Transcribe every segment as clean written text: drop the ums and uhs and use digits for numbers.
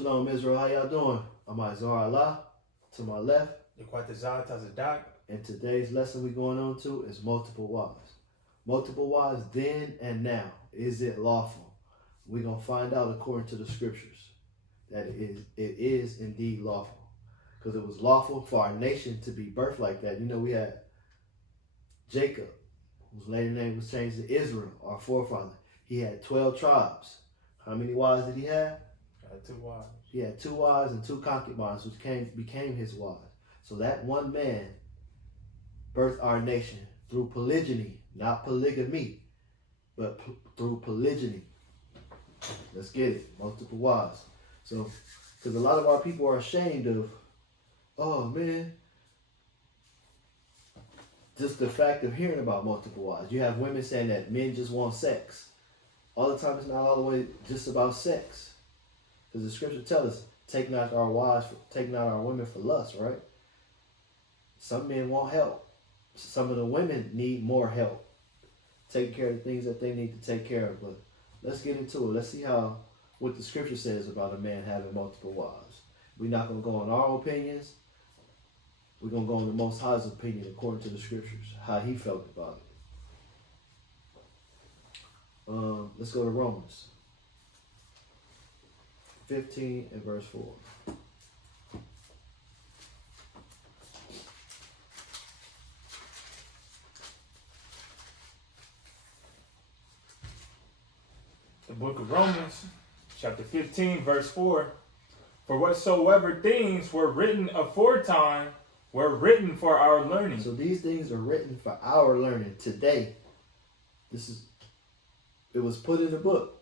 Shalom Israel, how y'all doing? I'm Isaiah Allah, to my left. And today's lesson we're going on to is multiple wives. Multiple wives then and now. Is it lawful? We're going to find out according to the scriptures that it is indeed lawful. Because it was lawful for our nation to be birthed like that. You know, we had Jacob, whose later name was changed to Israel, our forefather. He had 12 tribes. How many wives did he have? 2 wives. He had 2 wives and 2 concubines, which became his wives. So that one man birthed our nation through polygyny, not polygamy, but through polygyny. Let's get it. Multiple wives. So, because a lot of our people are ashamed of, oh man, just the fact of hearing about multiple wives. You have women saying that men just want sex. All the time, it's not all the way just about sex. Because the scripture tells us, take not our women for lust, right? Some men want help. Some of the women need more help. Taking care of the things that they need to take care of. But let's get into it. Let's see what the scripture says about a man having multiple wives. We're not going to go on our opinions. We're going to go on the Most High's opinion according to the scriptures, how he felt about it. Let's go to Romans 15 and verse 4. The book of Romans, chapter 15, verse 4. For whatsoever things were written aforetime were written for our learning. So these things are written for our learning today. It was put in the book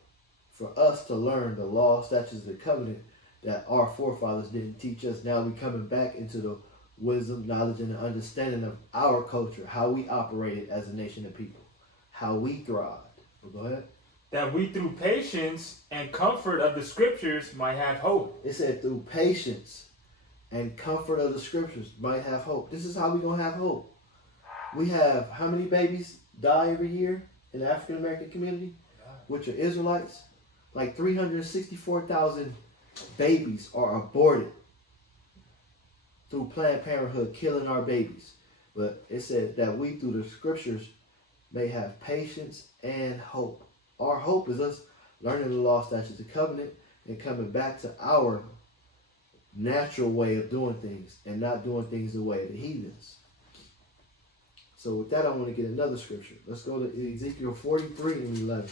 for us to learn the law, statutes, the covenant that our forefathers didn't teach us. Now we're coming back into the wisdom, knowledge, and the understanding of our culture, how we operated as a nation of people, how we thrived. Well, go ahead. That we through patience and comfort of the scriptures might have hope. It said through patience and comfort of the scriptures might have hope. This is how we're going to have hope. We have how many babies die every year in the African American community, which are Israelites? Like 364,000 babies are aborted through Planned Parenthood, killing our babies. But it said that we through the scriptures may have patience and hope. Our hope is us learning the law, statutes, the covenant, and coming back to our natural way of doing things and not doing things the way of the heathens. So with that, I want to get another scripture. Let's go to Ezekiel 43 and 11.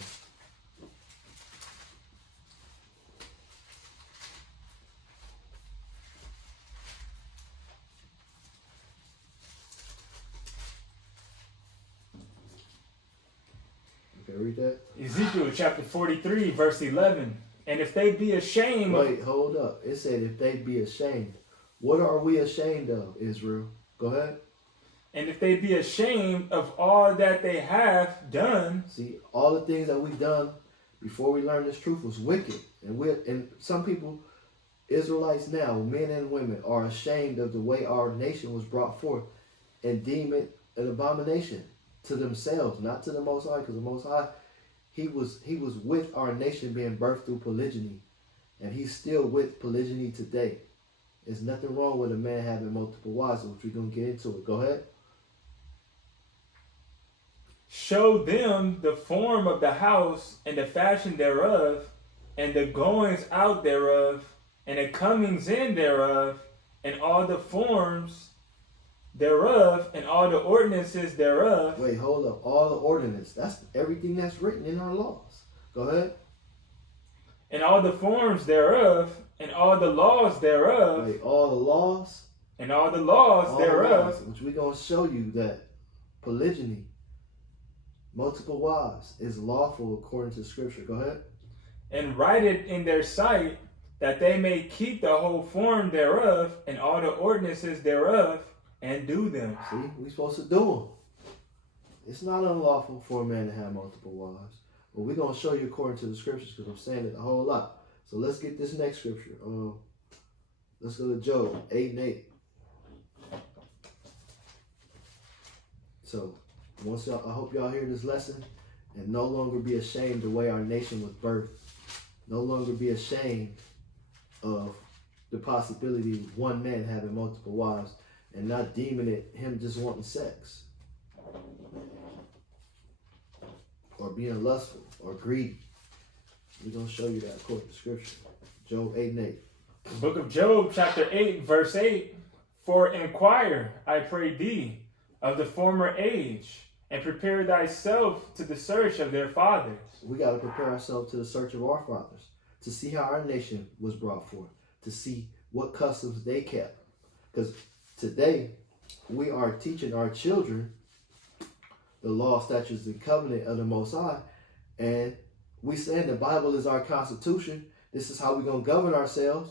Okay, read that. Ezekiel chapter 43, verse 11. And if they be ashamed... Wait, hold up. It said if they be ashamed. What are we ashamed of, Israel? Go ahead. And if they be ashamed of all that they have done... See, all the things that we've done before we learned this truth was wicked. And some people, Israelites now, men and women, are ashamed of the way our nation was brought forth and deem it an abomination to themselves, not to the Most High, because the Most High, he was with our nation being birthed through polygyny, and he's still with polygyny today. There's nothing wrong with a man having multiple wives, which we're going to get into it. Go ahead. Show them the form of the house and the fashion thereof, and the goings out thereof, and the comings in thereof, and all the forms thereof, and all the ordinances thereof. Wait, hold up. All the ordinance. That's everything that's written in our laws. Go ahead. And all the forms thereof, and all the laws thereof. Wait, all the laws? And all the laws all thereof. The laws, which we're going to show you that polygyny, multiple wives, is lawful according to scripture. Go ahead. And write it in their sight, that they may keep the whole form thereof, and all the ordinances thereof, and do them. See, we're supposed to do them. It's not unlawful for a man to have multiple wives. But we're going to show you according to the scriptures, because I'm saying it a whole lot. So let's get this next scripture. Let's go to Job 8 and 8. So, I hope y'all hear this lesson and no longer be ashamed the way our nation was birthed. No longer be ashamed of the possibility of one man having multiple wives and not deeming it him just wanting sex or being lustful or greedy. We're going to show you that according to Scripture. Job 8 and 8. The book of Job, chapter 8, verse 8. For inquire, I pray thee, of the former age, and prepare thyself to the search of their fathers. We got to prepare ourselves to the search of our fathers, to see how our nation was brought forth, to see what customs they kept. Because today, we are teaching our children the law, statutes, and covenant of the Most High. And we saying the Bible is our constitution. This is how we're going to govern ourselves.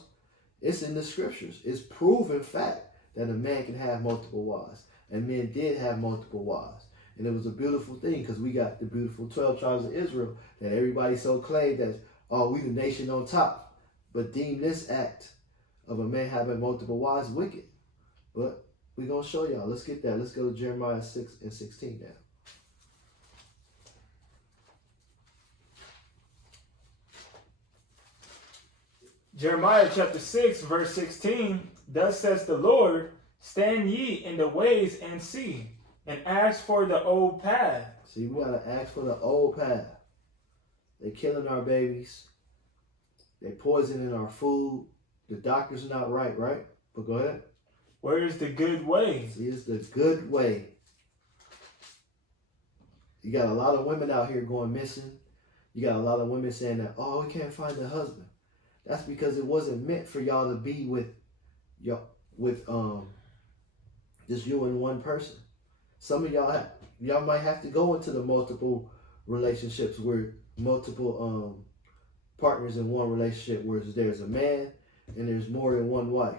It's in the Scriptures. It's proven fact that a man can have multiple wives. And men did have multiple wives. And it was a beautiful thing because we got the beautiful 12 tribes of Israel that everybody so claimed that, oh, we the nation on top. But deem this act of a man having multiple wives wicked. But we're going to show y'all. Let's get that. Let's go to Jeremiah 6 and 16 now. Jeremiah chapter 6, verse 16. Thus says the Lord, stand ye in the ways and see, and ask for the old path. See, we got to ask for the old path. They killing our babies. They poisoning our food. The doctor's not right? But go ahead. Where is the good way? See, it's the good way. You got a lot of women out here going missing. You got a lot of women saying that, oh, we can't find a husband. That's because it wasn't meant for y'all to be with just you and one person. Some of y'all might have to go into the multiple relationships where multiple partners in one relationship, where there's a man and there's more than one wife.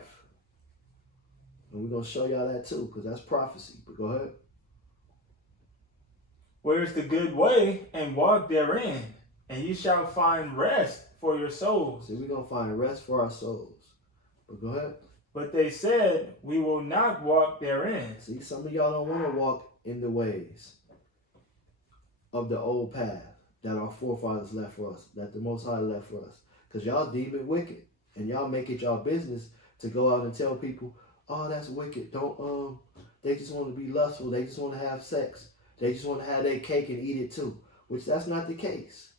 And we're going to show y'all that too, because that's prophecy. But go ahead. Where is the good way, and walk therein, and ye shall find rest for your souls. See, we're going to find rest for our souls. But go ahead. But they said, we will not walk therein. See, some of y'all don't want to walk in the ways of the old path that our forefathers left for us, that the Most High left for us. Because y'all deem it wicked. And y'all make it y'all business to go out and tell people, oh, that's wicked. Don't, they just want to be lustful. They just want to have sex. They just want to have their cake and eat it too. Which that's not the case.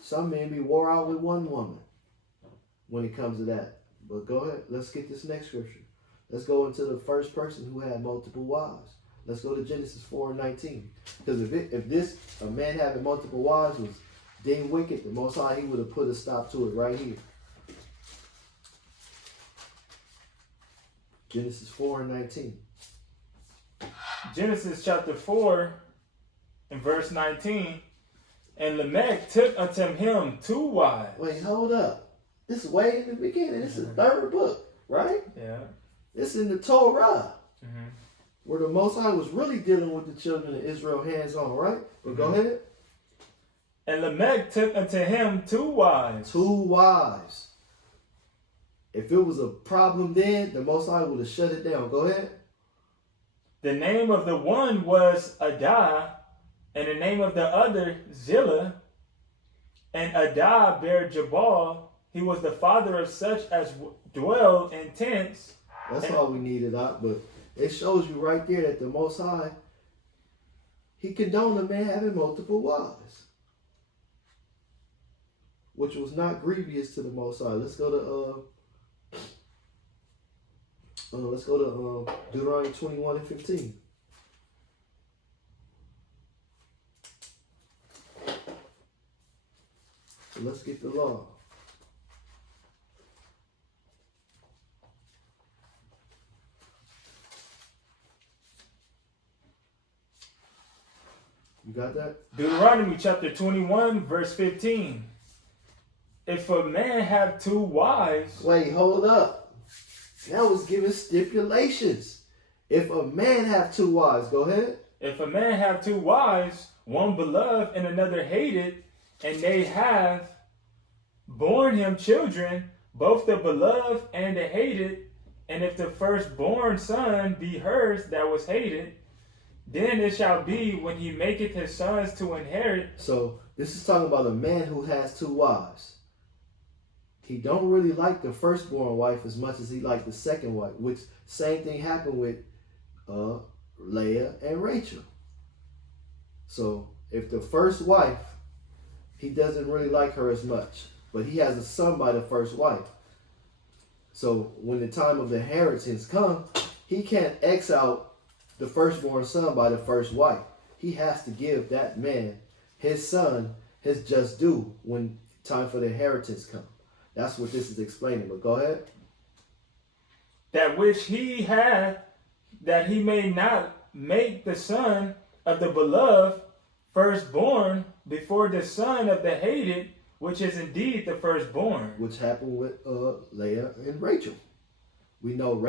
Some men be wore out with one woman when it comes to that. But go ahead. Let's get this next scripture. Let's go into the first person who had multiple wives. Let's go to Genesis 4 and 19. Because if a man having multiple wives was deemed wicked, the Most High, he would have put a stop to it right here. Genesis 4 and 19. Genesis chapter 4 and verse 19. And Lamech took unto him 2 wives. Wait, hold up. This is way in the beginning. This is the 3rd book, right? Yeah. It's in the Torah. Mm-hmm. Where the Most High was really dealing with the children of Israel hands-on, right? But go ahead. And Lamech took unto him 2 wives. 2 wives. If it was a problem then, the Most High would have shut it down. Go ahead. The name of the one was Adah, and the name of the other Zillah. And Adah bare Jabal. He was the father of such as dwell in tents. That's all we needed out, but it shows you right there that the Most High, he condoned a man having multiple wives, which was not grievous to the Most High. Let's go to Deuteronomy 21 and 15. So let's get the law. You got that? Deuteronomy chapter 21 verse 15. If a man have 2 wives. Wait, hold up. That was giving stipulations. If a man have 2 wives, go ahead. If a man have 2 wives, one beloved and another hated, and they have borne him children, both the beloved and the hated, and if the firstborn son be hers that was hated, then it shall be when he maketh his sons to inherit. So this is talking about a man who has 2 wives. he don't really like the firstborn wife as much as he liked the second wife, which same thing happened with Leah and Rachel. So if the first wife, he doesn't really like her as much, but he has a son by the first wife. So when the time of the inheritance comes, he can't X out the firstborn son by the first wife. He has to give that man, his son, his just due when time for the inheritance comes. That's what this is explaining, but go ahead. That which he had, that he may not make the son of the beloved firstborn before the son of the hated, which is indeed the firstborn. Which happened with Leah and Rachel. We know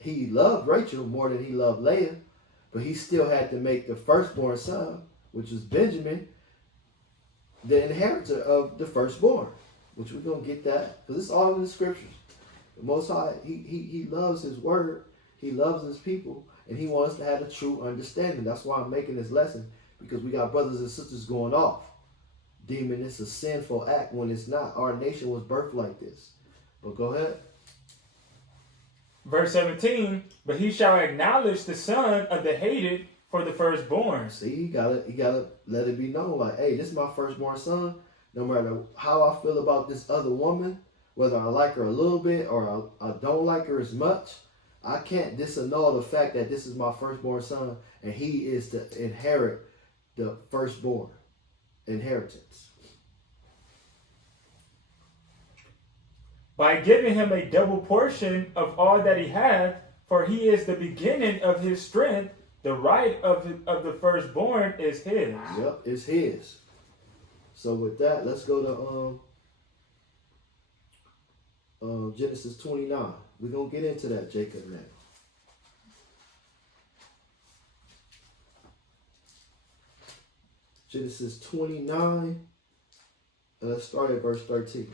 he loved Rachel more than he loved Leah, but he still had to make the firstborn son, which was Benjamin, the inheritor of the firstborn. Which we're going to get that, because it's all in the scriptures. The Most High, he loves his word, he loves his people, and he wants to have a true understanding. That's why I'm making this lesson, because we got brothers and sisters going off, deeming this a sinful act when it's not. Our nation was birthed like this. But go ahead. Verse 17, but he shall acknowledge the son of the hated for the firstborn. See, you gotta let it be known, like, hey, this is my firstborn son. No matter how I feel about this other woman, whether I like her a little bit or I don't like her as much, I can't disannul the fact that this is my firstborn son and he is to inherit the firstborn inheritance. By giving him a double portion of all that he had, for he is the beginning of his strength, the right of the firstborn is his. Yep, it's his. So with that, let's go to Genesis 29. We're going to get into that Jacob now. Genesis 29, and let's start at verse 13.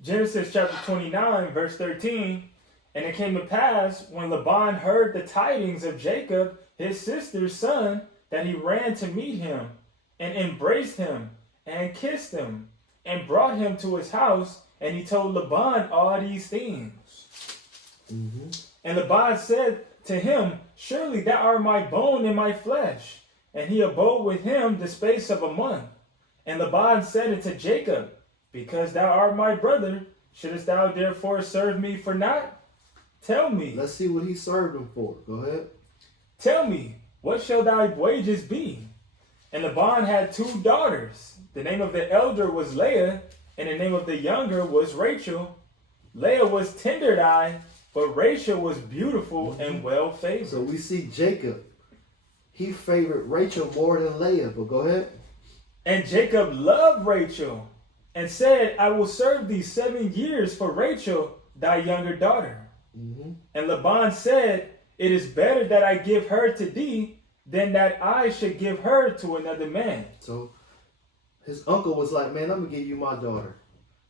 Genesis chapter 29, verse 13. And it came to pass, when Laban heard the tidings of Jacob, his sister's son, that he ran to meet him, and embraced him, and kissed him, and brought him to his house, and he told Laban all these things. Mm-hmm. And Laban said to him, surely thou art my bone and my flesh. And he abode with him the space of a month. And Laban said unto Jacob, because thou art my brother, shouldest thou therefore serve me for naught? Tell me. Let's see what he served him for. Go ahead. Tell me, what shall thy wages be? And Laban had 2 daughters. The name of the elder was Leah, and the name of the younger was Rachel. Leah was tender-eyed, but Rachel was beautiful and well-favored. So we see Jacob, he favored Rachel more than Leah, but go ahead. And Jacob loved Rachel, and said, I will serve thee 7 years for Rachel, thy younger daughter. Mm-hmm. And Laban said, it is better that I give her to thee, than that I should give her to another man. So his uncle was like, man, I'm going to give you my daughter.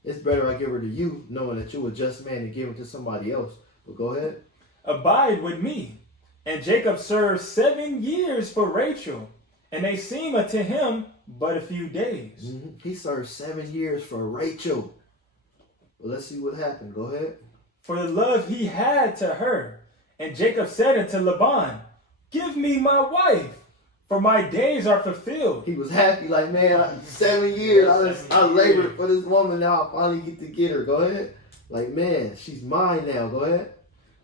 It's better I give her to you, knowing that you're a just man, and give her to somebody else. But go ahead. Abide with me. And Jacob served 7 years for Rachel, and they seemed unto him but a few days. Mm-hmm. He served 7 years for Rachel. Well, let's see what happened. Go ahead. For the love he had to her. And Jacob said unto Laban, give me my wife, for my days are fulfilled. He was happy, like, man, 7 years, I labored for this woman, now I finally get to get her. Go ahead. Like, man, she's mine now. Go ahead.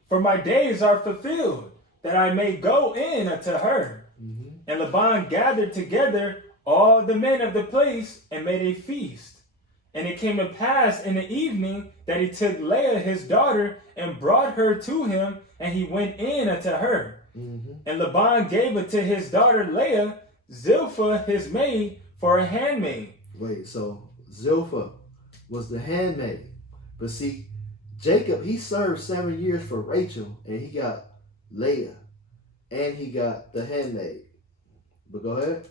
For my days are fulfilled, that I may go in unto her. Mm-hmm. And Laban gathered together all the men of the place, and made a feast. And it came to pass in the evening that he took Leah his daughter, and brought her to him, and he went in unto her. Mm-hmm. And Laban gave unto his daughter Leah Zilpah his maid for a handmaid. Wait, so Zilpah was the handmaid. But see, Jacob, he served 7 years for Rachel, and he got Leah, and he got the handmaid. But go ahead.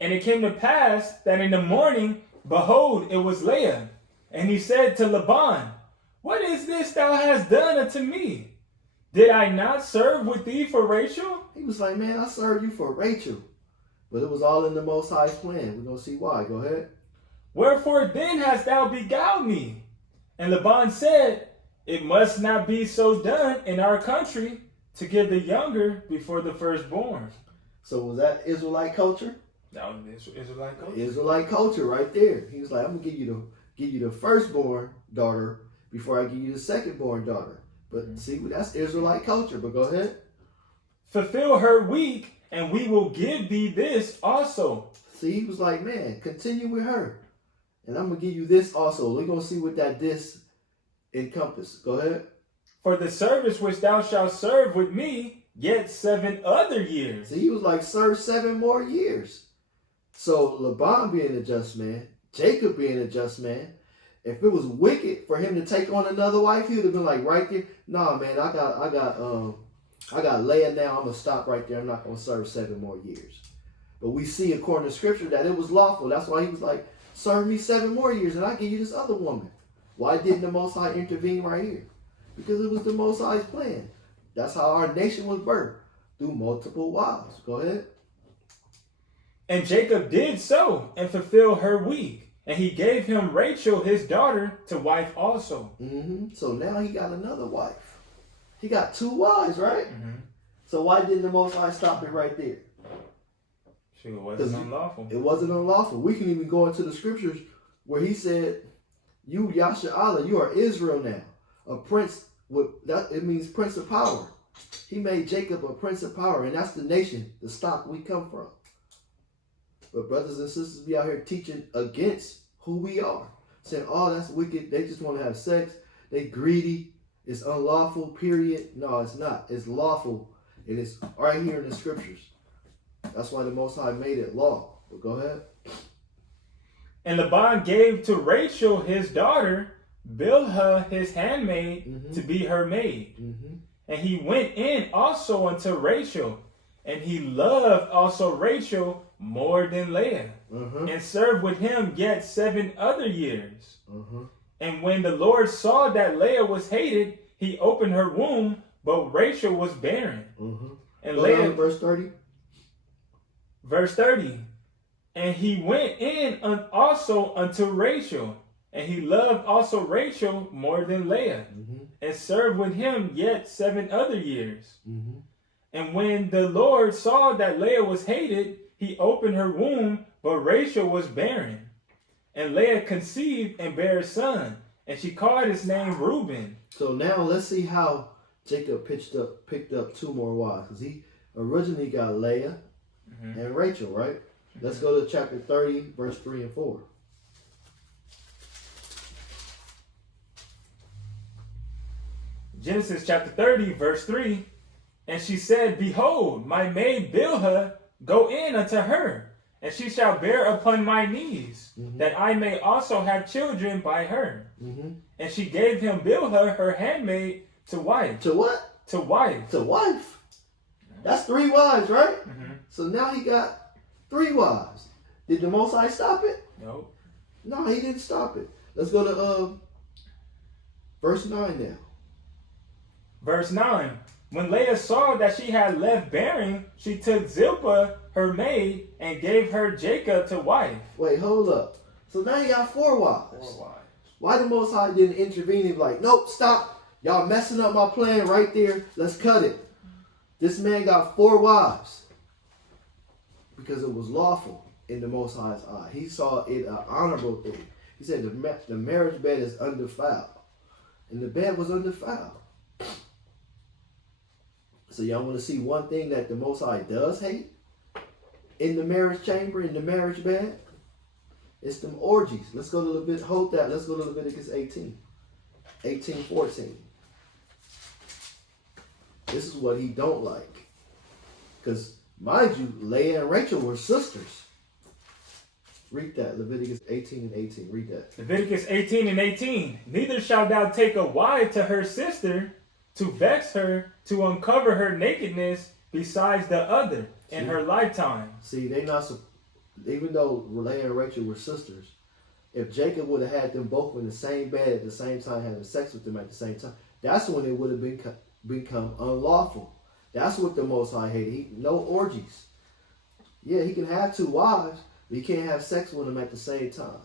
And it came to pass that in the morning, behold, it was Leah. And he said to Laban, what is this thou hast done unto me? Did I not serve with thee for Rachel? He was like, man, I served you for Rachel. But it was all in the Most High's plan. We're going to see why. Go ahead. Wherefore then hast thou beguiled me? And Laban said, It must not be so done in our country to give the younger before the firstborn. So was that Israelite culture? That was Israelite culture. Israelite culture right there. He was like, I'm gonna give you the firstborn daughter before I give you the secondborn daughter. But see, that's Israelite culture. But go ahead. Fulfill her week, and we will give thee this also. See, he was like, man, continue with her. And I'm going to give you this also. We're going to see what that this encompasses. Go ahead. For the service which thou shalt serve with me, yet 7 other years. See, he was like, serve 7 more years. So Laban being a just man, Jacob being a just man, if it was wicked for him to take on another wife, he would have been like right there. Nah, man, I got Leah now. I'm going to stop right there. I'm not going to serve 7 more years. But we see according to scripture that it was lawful. That's why he was like, serve me 7 more years and I'll give you this other woman. Why didn't the Most High intervene right here? Because it was the Most High's plan. That's how our nation was birthed, through multiple wives. Go ahead. And Jacob did so and fulfilled her week. And he gave him Rachel, his daughter, to wife also. So now he got another wife. He got 2 wives, right? So why didn't the Most High stop it right there? It wasn't unlawful. It wasn't unlawful. We can even go into the scriptures where he said, you, Yasha'Allah, you are Israel now. A prince, with that it means prince of power. He made Jacob a prince of power, and that's the nation, the stock we come from. But brothers and sisters be out here teaching against who we are. Saying, oh, that's wicked. They just want to have sex. They greedy. It's unlawful, period. No, it's not. It's lawful. And it's right here in the scriptures. That's why the Most High made it law. But go ahead. And Laban gave to Rachel his daughter, Bilhah his handmaid, to be her maid. And he went in also unto Rachel, and he loved also Rachel more than Leah, and served with him yet 7 other years. And when the Lord saw that Leah was hated, he opened her womb, but Rachel was barren. And Leah, verse 30. Verse 30. And he went in also unto Rachel, and he loved also Rachel more than Leah, and served with him yet 7 other years. And when the Lord saw that Leah was hated, he opened her womb, but Rachel was barren. And Leah conceived and bare a son, and she called his name Reuben. So now let's see how Jacob picked up 2 more wives. Because he originally got Leah and Rachel, right? Let's go to chapter 30, verse 3 and 4. Genesis chapter 30, verse 3. And she said, Behold, my maid Bilhah, go in unto her, and she shall bear upon my knees, that I may also have children by her. And she gave him Bilhah, her handmaid, to wife. To what? To wife. To wife. That's 3 wives, right? So now he got 3 wives. Did the Most High stop it? No. No, he didn't stop it. Let's go to verse 9 now. Verse 9. When Leah saw that she had left bearing, she took Zilpah, her maid, and gave her Jacob to wife. Wait, hold up. So now you got 4 wives. 4 wives. Why the Most High didn't intervene and be like, nope, stop. Y'all messing up my plan right there. Let's cut it. This man got 4 wives. Because it was lawful in the Most High's eye. He saw it an honorable thing. He said the marriage bed is undefiled. And the bed was undefiled. So y'all want to see one thing that the Most High does hate in the marriage chamber, in the marriage bed? It's them orgies. Let's go to Leviticus. Hold that. Let's go to Leviticus 18. 18:14. This is what he don't like. Because, mind you, Leah and Rachel were sisters. Read that. Leviticus 18 and 18. Read that. Leviticus 18 and 18. Neither shalt thou take a wife to her sister, to vex her, to uncover her nakedness besides the other in her lifetime. See, they not, even though Leah and Rachel were sisters, if Jacob would have had them both in the same bed at the same time, having sex with them at the same time, that's when it would have become unlawful. That's what the Most High hated. No orgies. Yeah, he can have 2 wives, but he can't have sex with them at the same time.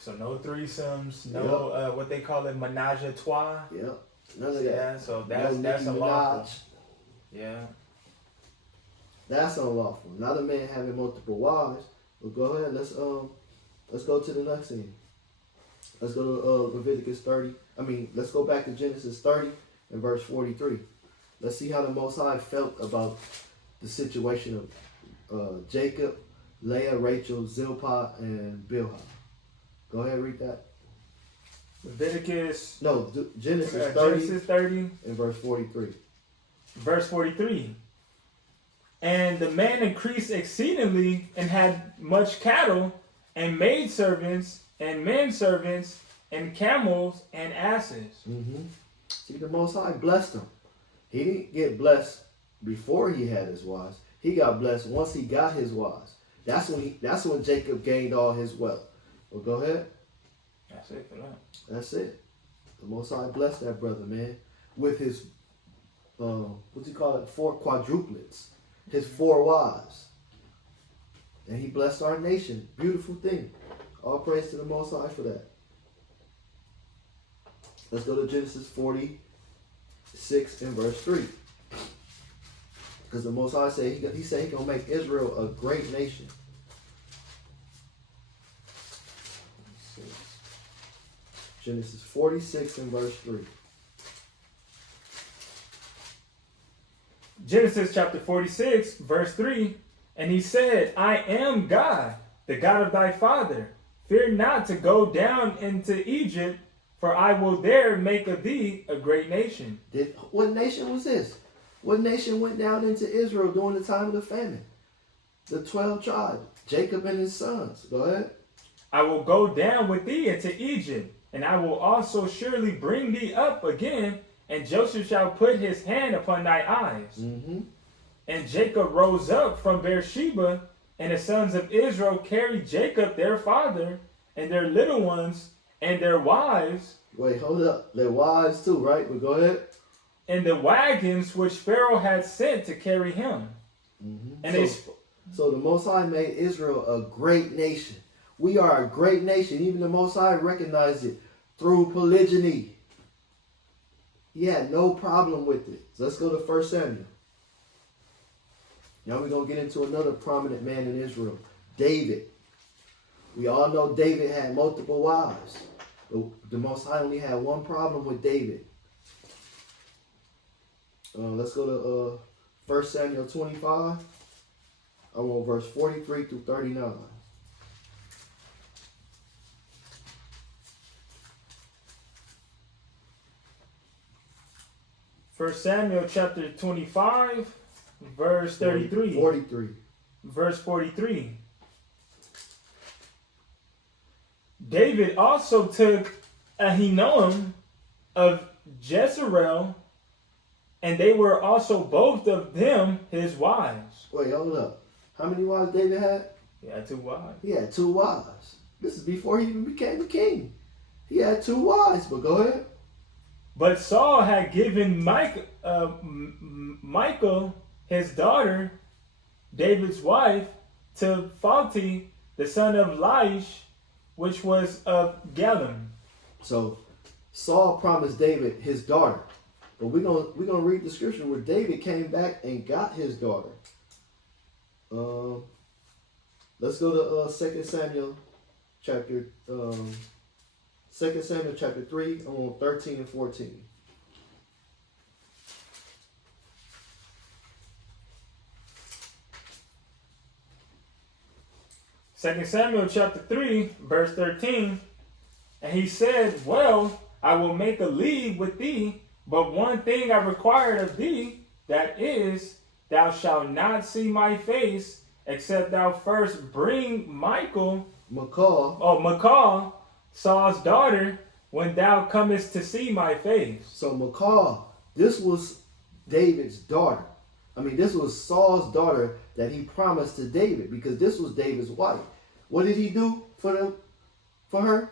So no threesomes, no what they call it, menage a trois. Yep. None of that. Yeah, so that's Nicki unlawful. Minaj. Yeah. That's unlawful. Not a man having multiple wives. But go ahead. Let's go to the next scene. Let's go to Leviticus 30. Let's go back to Genesis 30 and verse 43. Let's see how the Most High felt about the situation of Jacob, Leah, Rachel, Zilpah, and Bilhah. Go ahead, read that. Leviticus. No, Genesis 30. Genesis 30 and verse 43. Verse 43. And the man increased exceedingly and had much cattle and maidservants and menservants and camels and asses. Mm-hmm. See, the Most High blessed him. He didn't get blessed before he had his wives. He got blessed once he got his wives. That's when Jacob gained all his wealth. Well, go ahead. That's it for that. That's it. The Most High blessed that brother, man, with his, what's he call it, 4 quadruplets. His 4 wives. And he blessed our nation. Beautiful thing. All praise to the Most High for that. Let's go to Genesis 46 and verse 3. Because the Most High said, he said he's going to make Israel a great nation. Genesis 46 and verse 3. Genesis chapter 46, verse 3. And he said, I am God, the God of thy father. Fear not to go down into Egypt, for I will there make of thee a great nation. What nation was this? What nation went down into Israel during the time of the famine? The 12 tribes, Jacob and his sons. Go ahead. I will go down with thee into Egypt, and I will also surely bring thee up again, and Joseph shall put his hand upon thy eyes. Mm-hmm. And Jacob rose up from Beersheba, and the sons of Israel carried Jacob their father, and their little ones, and their wives. Wait, hold up. Their wives too, right? But go ahead. And the wagons which Pharaoh had sent to carry him. Mm-hmm. And so the Most High made Israel a great nation. We are a great nation. Even the Most High recognized it through polygyny. He had no problem with it. So let's go to 1 Samuel. Now we're going to get into another prominent man in Israel, David. We all know David had multiple wives. But the Most High only had one problem with David. Let's go to 1 Samuel 25. I want verse 43 through 39. First Samuel chapter 25, verse 33. 43. Verse 43. David also took Ahinoam of Jezreel, and they were also both of them his wives. Wait, hold up. How many wives David had? He had 2 wives. He had 2 wives. This is before he even became a king. He had 2 wives, but go ahead. But Saul had given Michal, his daughter, David's wife, to Phalti, the son of Laish, which was of Galim. So Saul promised David his daughter. But we're gonna read the scripture where David came back and got his daughter. Let's go to 2 Samuel chapter 2 Samuel chapter 3, on 13 and 14. Second Samuel chapter 3, verse 13. And he said, well, I will make a league with thee, but one thing I require of thee, that is, thou shalt not see my face, except thou first bring Michal, Saul's daughter, when thou comest to see my face. So Michal, this was David's daughter. This was Saul's daughter that he promised to David, because this was David's wife. What did he do for her?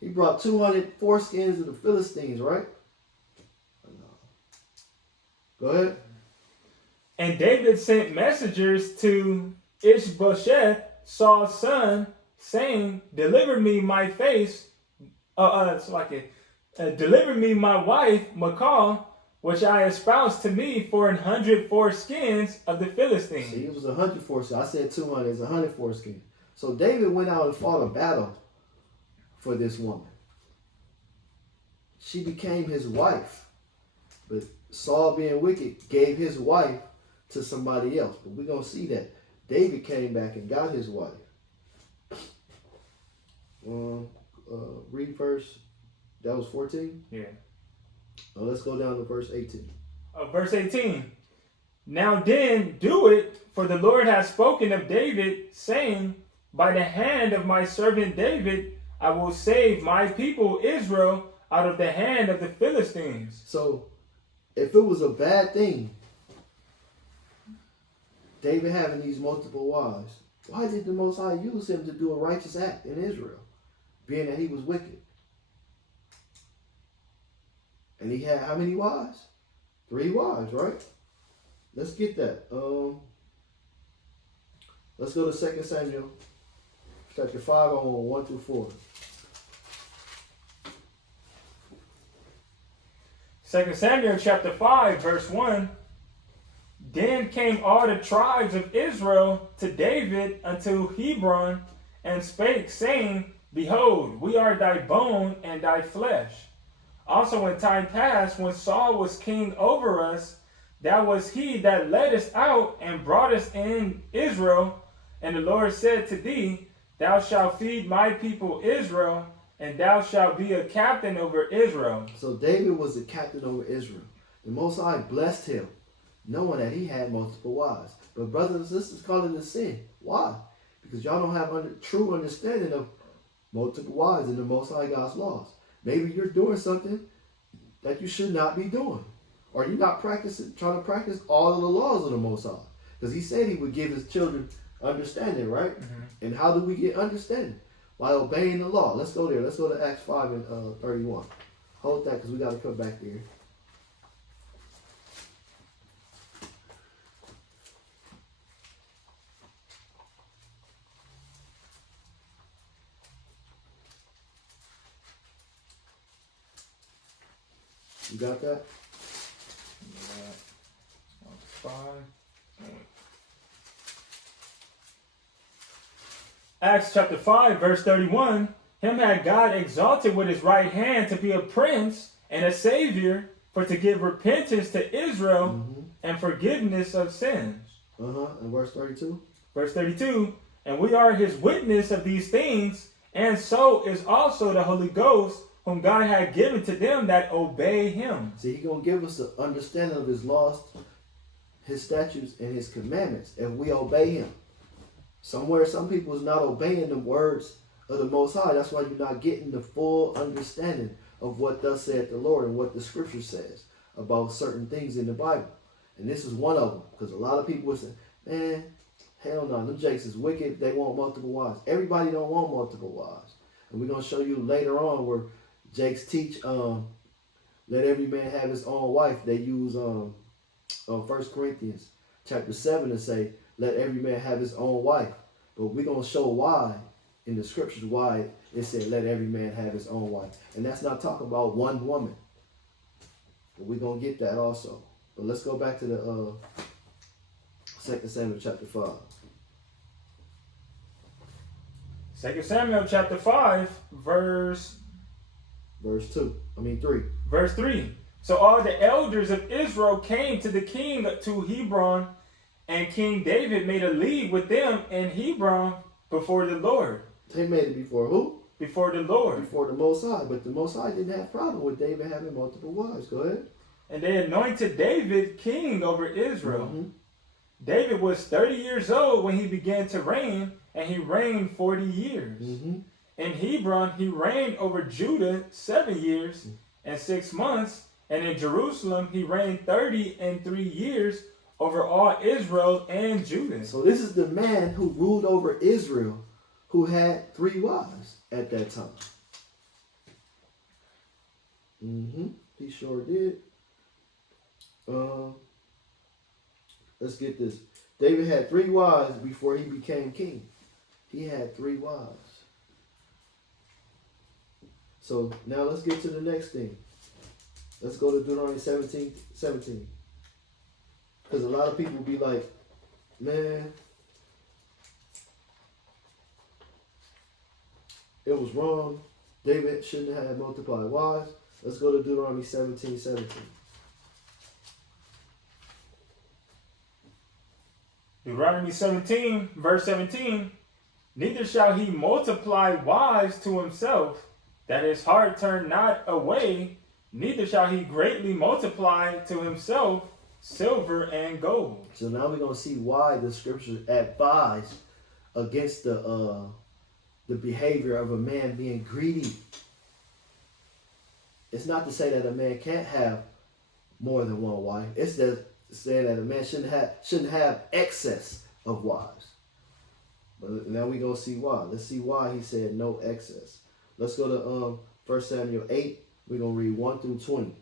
He brought 200 foreskins of the Philistines, right? Go ahead. And David sent messengers to Ishbosheth, Saul's son, saying, deliver me my face, deliver me my wife, Michal, which I espoused to me for 100 foreskins of the Philistines. See, it was 100 foreskins. I said 200. It's 100 foreskins. So David went out and fought a battle for this woman. She became his wife. But Saul, being wicked, gave his wife to somebody else. But we're going to see that David came back and got his wife. Read verse, that was 14? Yeah. Let's go down to verse 18. Verse 18. Now then, do it, for the Lord has spoken of David, saying, by the hand of my servant David, I will save my people Israel out of the hand of the Philistines. So, if it was a bad thing, David having these multiple wives, why did the Most High use him to do a righteous act in Israel, being that he was wicked? And he had how many wives? 3 wives, right? Let's get that. Let's go to 2 Samuel chapter 5, 1 through 4. 2 Samuel chapter 5, verse 1. Then came all the tribes of Israel to David unto Hebron, and spake, saying, behold, we are thy bone and thy flesh. Also in time past, when Saul was king over us, that was he that led us out and brought us in Israel. And the Lord said to thee, thou shalt feed my people Israel, and thou shalt be a captain over Israel. So David was the captain over Israel. The Most High blessed him, knowing that he had multiple wives. But brothers and sisters call it a sin. Why? Because y'all don't have true understanding of multiple wives in the Most High God's laws. Maybe you're doing something that you should not be doing. Or you're not trying to practice all of the laws of the Most High. Because he said he would give his children understanding, right? Mm-hmm. And how do we get understanding? By obeying the law. Let's go there. Let's go to Acts 5 and 31. Hold that because we got to come back there. You got that? Yeah. 5. Acts chapter 5, verse 31. Him had God exalted with his right hand to be a prince and a savior, for to give repentance to Israel and forgiveness of sins. And verse 32? Verse 32. And we are his witness of these things, and so is also the Holy Ghost, whom God had given to them that obey him. See, he's going to give us the understanding of his laws, his statutes, and his commandments if we obey him. Somewhere, some people is not obeying the words of the Most High. That's why you're not getting the full understanding of what thus saith the Lord and what the scripture says about certain things in the Bible. And this is one of them. Because a lot of people will say, man, hell no, them jakes is wicked. They want multiple wives. Everybody don't want multiple wives. And we're going to show you later on where jakes teach, let every man have his own wife. They use 1 Corinthians chapter 7 to say, let every man have his own wife. But we're going to show why in the scriptures, why it said, let every man have his own wife. And that's not talking about one woman. But we're going to get that also. But let's go back to the 2 Samuel chapter 5. 2 Samuel chapter 5, verse 3. Verse 3. So all the elders of Israel came to the king to Hebron, and King David made a league with them in Hebron before the Lord. They made it before who? Before the Lord. Before the Most High. But the Most High didn't have a problem with David having multiple wives. Go ahead. And they anointed David king over Israel. David was 30 years old when he began to reign, and he reigned 40 years. In Hebron, he reigned over Judah 7 years and 6 months. And in Jerusalem, he reigned 33 years over all Israel and Judah. So this is the man who ruled over Israel, who had 3 wives at that time. He sure did. Let's get this. David had 3 wives before he became king. He had 3 wives. So now let's get to the next thing. Let's go to Deuteronomy 17. Because a lot of people be like, man, it was wrong. David shouldn't have multiplied wives. Let's go to Deuteronomy 17. Deuteronomy 17, verse 17. Neither shall he multiply wives to himself, that his heart turn not away, neither shall he greatly multiply to himself silver and gold. So now we're going to see why the scriptures advise against the behavior of a man being greedy. It's not to say that a man can't have more than one wife. It's just saying that a man shouldn't have excess of wives. But now we're going to see why. Let's see why he said no excess. Let's go to 1 Samuel 8. We're going to read 1 through 20.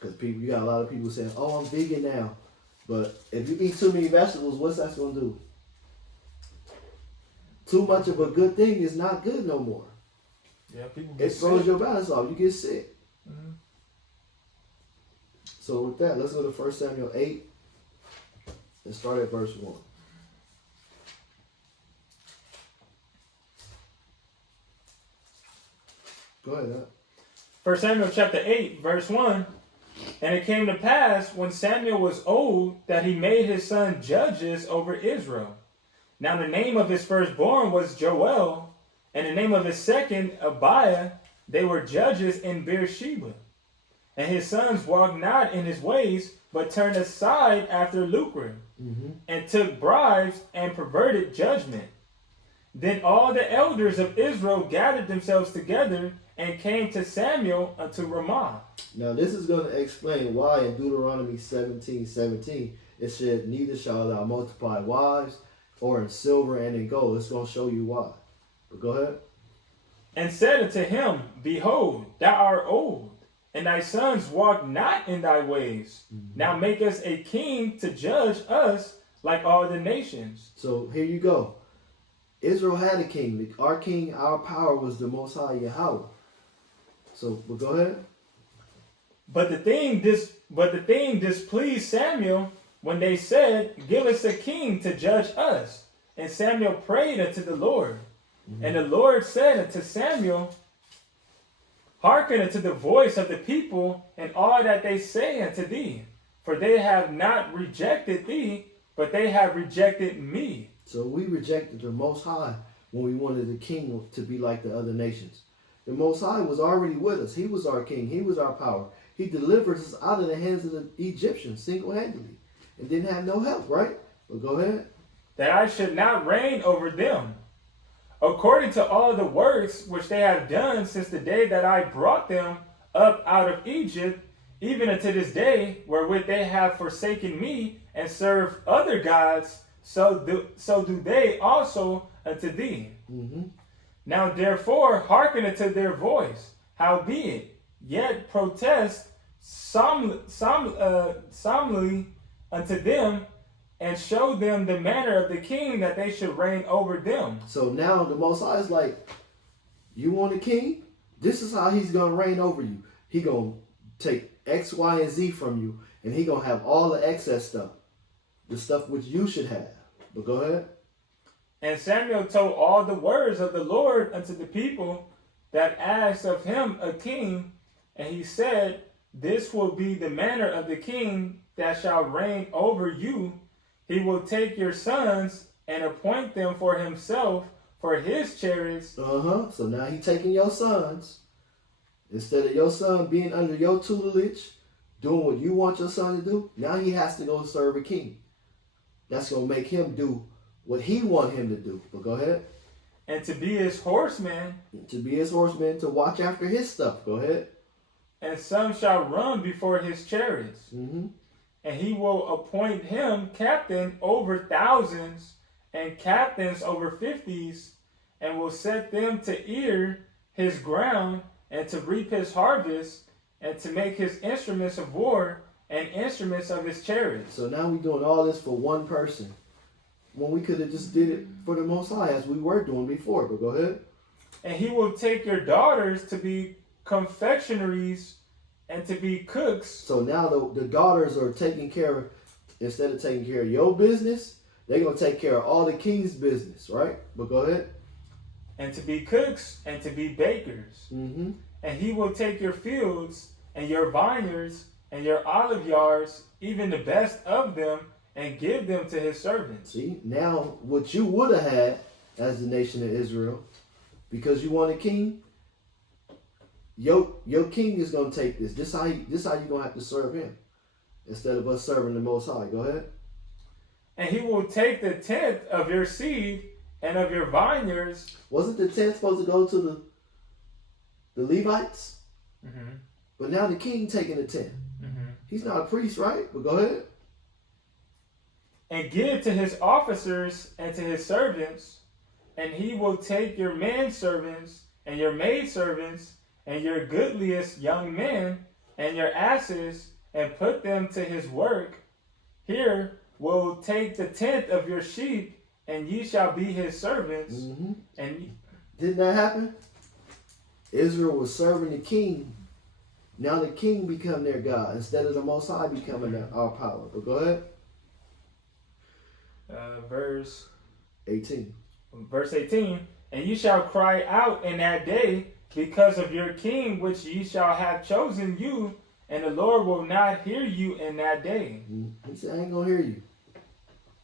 Because you got a lot of people saying, oh, I'm vegan now. But if you eat too many vegetables, what's that going to do? Too much of a good thing is not good no more. Yeah, people get sick. It throws sick. Your balance off. You get sick. Mm-hmm. So with that, let's go to 1 Samuel 8 and start at verse 1. Go ahead, huh? 1 Samuel chapter 8, verse 1. And it came to pass, when Samuel was old, that he made his son judges over Israel. Now the name of his firstborn was Joel, and the name of his second, Abiah. They were judges in Beersheba. And his sons walked not in his ways, but turned aside after lucre, and took bribes, and perverted judgment. Then all the elders of Israel gathered themselves together, and came to Samuel unto Ramah. Now this is going to explain why in Deuteronomy 17 it said, neither shalt thou multiply wives, or in silver and in gold. It's going to show you why. But go ahead. And said unto him, behold, thou art old, and thy sons walk not in thy ways. Now make us a king to judge us like all the nations. So here you go. Israel had a king. Our king, our power was the Most High Yahweh. So, but go ahead. But the thing displeased Samuel when they said, give us a king to judge us. And Samuel prayed unto the Lord. And the Lord said unto Samuel, hearken unto the voice of the people and all that they say unto thee. For they have not rejected thee, but they have rejected me. So we rejected the Most High when we wanted the king to be like the other nations. The Most High was already with us. He was our king. He was our power. He delivered us out of the hands of the Egyptians single-handedly and didn't have no help, right? But go ahead. That I should not reign over them, according to all the works which they have done since the day that I brought them up out of Egypt, even unto this day, wherewith they have forsaken me and served other gods, so do they also unto thee. Now therefore hearken unto their voice, howbeit, yet protest solemnly unto them, and show them the manner of the king that they should reign over them. So now the Most High is like, you want a king? This is how he's going to reign over you. He going to take X, Y, and Z from you, and he going to have all the excess stuff, the stuff which you should have. But go ahead. And Samuel told all the words of the Lord unto the people that asked of him a king, and he said, this will be the manner of the king that shall reign over you. He will take your sons and appoint them for himself for his chariots. So now he's taking your sons. Instead of your son being under your tutelage, doing what you want your son to do, now he has to go serve a king. That's going to make him do what he want him to do. But go ahead. And to be his horseman. To be his horseman, to watch after his stuff. Go ahead. And some shall run before his chariots. And he will appoint him captain over thousands and captains over 50s, and will set them to ear his ground and to reap his harvest and to make his instruments of war and instruments of his chariots. So now we're doing all this for one person. when we could have just did it for the Most High as we were doing before. But go ahead. And he will take your daughters to be confectionaries and to be cooks. So now the daughters are taking care of, instead of taking care of your business, they're going to take care of all the king's business, right? But go ahead. And to be cooks and to be bakers. Mm-hmm. And he will take your fields and your vineyards and your olive yards, even the best of them, and give them to his servants. See, now what you would have had as the nation of Israel, because you want a king, your king is going to take this. This how you're going to have to serve him instead of us serving the Most High. Go ahead. And he will take the tenth of your seed and of your vineyards. Wasn't the tenth supposed to go to the Levites? Mm-hmm. But now the king taking the tenth. Mm-hmm. He's not a priest, right? But go ahead. And give to his officers and to his servants, and he will take your manservants and your maidservants and your goodliest young men and your asses and put them to his work. Here will take the tenth of your sheep, and ye shall be his servants. Mm-hmm. And didn't that happen? Israel was serving the king. Now the king become their God instead of the Most High becoming our power. But go ahead. Verse 18. Verse 18. And ye shall cry out in that day because of your king, which ye shall have chosen you, and the Lord will not hear you in that day. He said, I ain't going to hear you.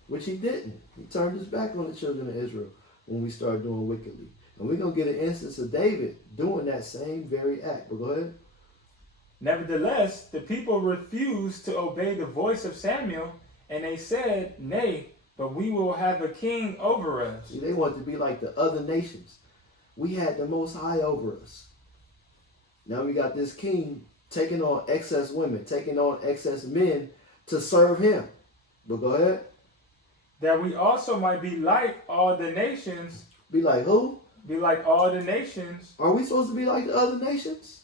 Which he didn't. He turned his back on the children of Israel when we started doing wickedly. And we're going to get an instance of David doing that same very act. But go ahead. Nevertheless, the people refused to obey the voice of Samuel, and they said, Nay, but we will have a king over us. See, they wanted to be like the other nations. We had the Most High over us. Now we got this king taking on excess women, taking on excess men to serve him. But go ahead. That we also might be like all the nations. Be like who? Be like all the nations. Are we supposed to be like the other nations?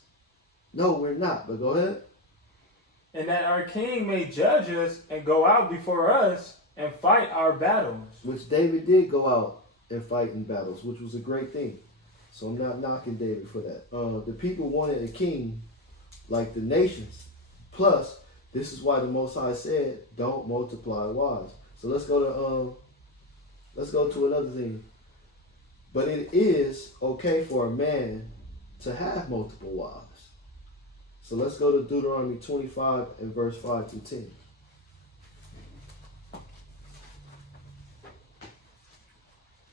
No, we're not. But go ahead. And that our king may judge us and go out before us and fight our battles. Which David did go out and fight in battles, which was a great thing. So I'm not knocking David for that. The people wanted a king like the nations. Plus, this is why the Most High said, don't multiply wives. So let's go to another thing. But it is okay for a man to have multiple wives. So let's go to Deuteronomy 25 and verse 5 through 10.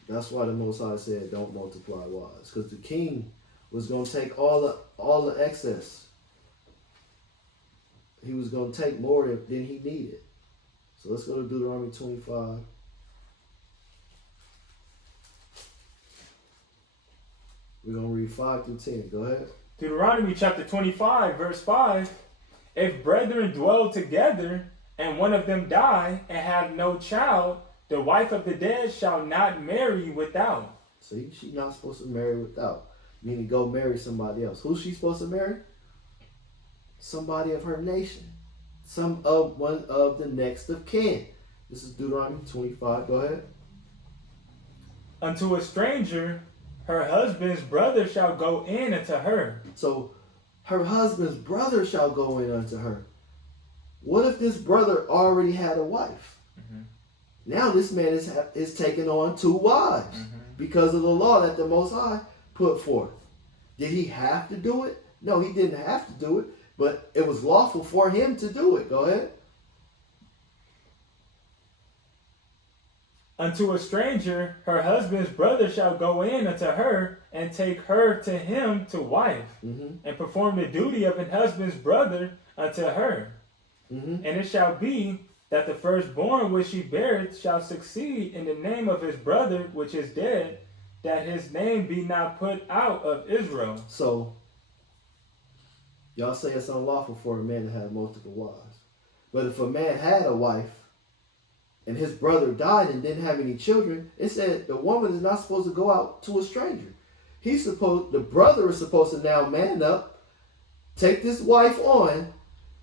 That's why the Most High said, don't multiply wives. Because the king was going to take all the excess. He was going to take more than he needed. So let's go to Deuteronomy 25. We're going to read 5 through 10. Go ahead. Deuteronomy chapter 25, verse 5. If brethren dwell together, and one of them die, and have no child, the wife of the dead shall not marry without. See, she's not supposed to marry without. Meaning go marry somebody else. Who's she supposed to marry? Somebody of her nation. One of the next of kin. This is Deuteronomy 25. Go ahead. Unto a stranger, her husband's brother shall go in unto her. So, her husband's brother shall go in unto her. What if this brother already had a wife? Mm-hmm. Now this man is taking on 2 wives because of the law that the Most High put forth. Did he have to do it? No, he didn't have to do it, but it was lawful for him to do it. Go ahead. Unto a stranger, her husband's brother shall go in unto her, and take her to him to wife, and perform the duty of an husband's brother unto her. And it shall be that the firstborn which she beareth shall succeed in the name of his brother which is dead, that his name be not put out of Israel. So, y'all say it's unlawful for a man to have multiple wives. But if a man had a wife, and his brother died and didn't have any children, it said the woman is not supposed to go out to a stranger. The brother is supposed to now man up, take this wife on,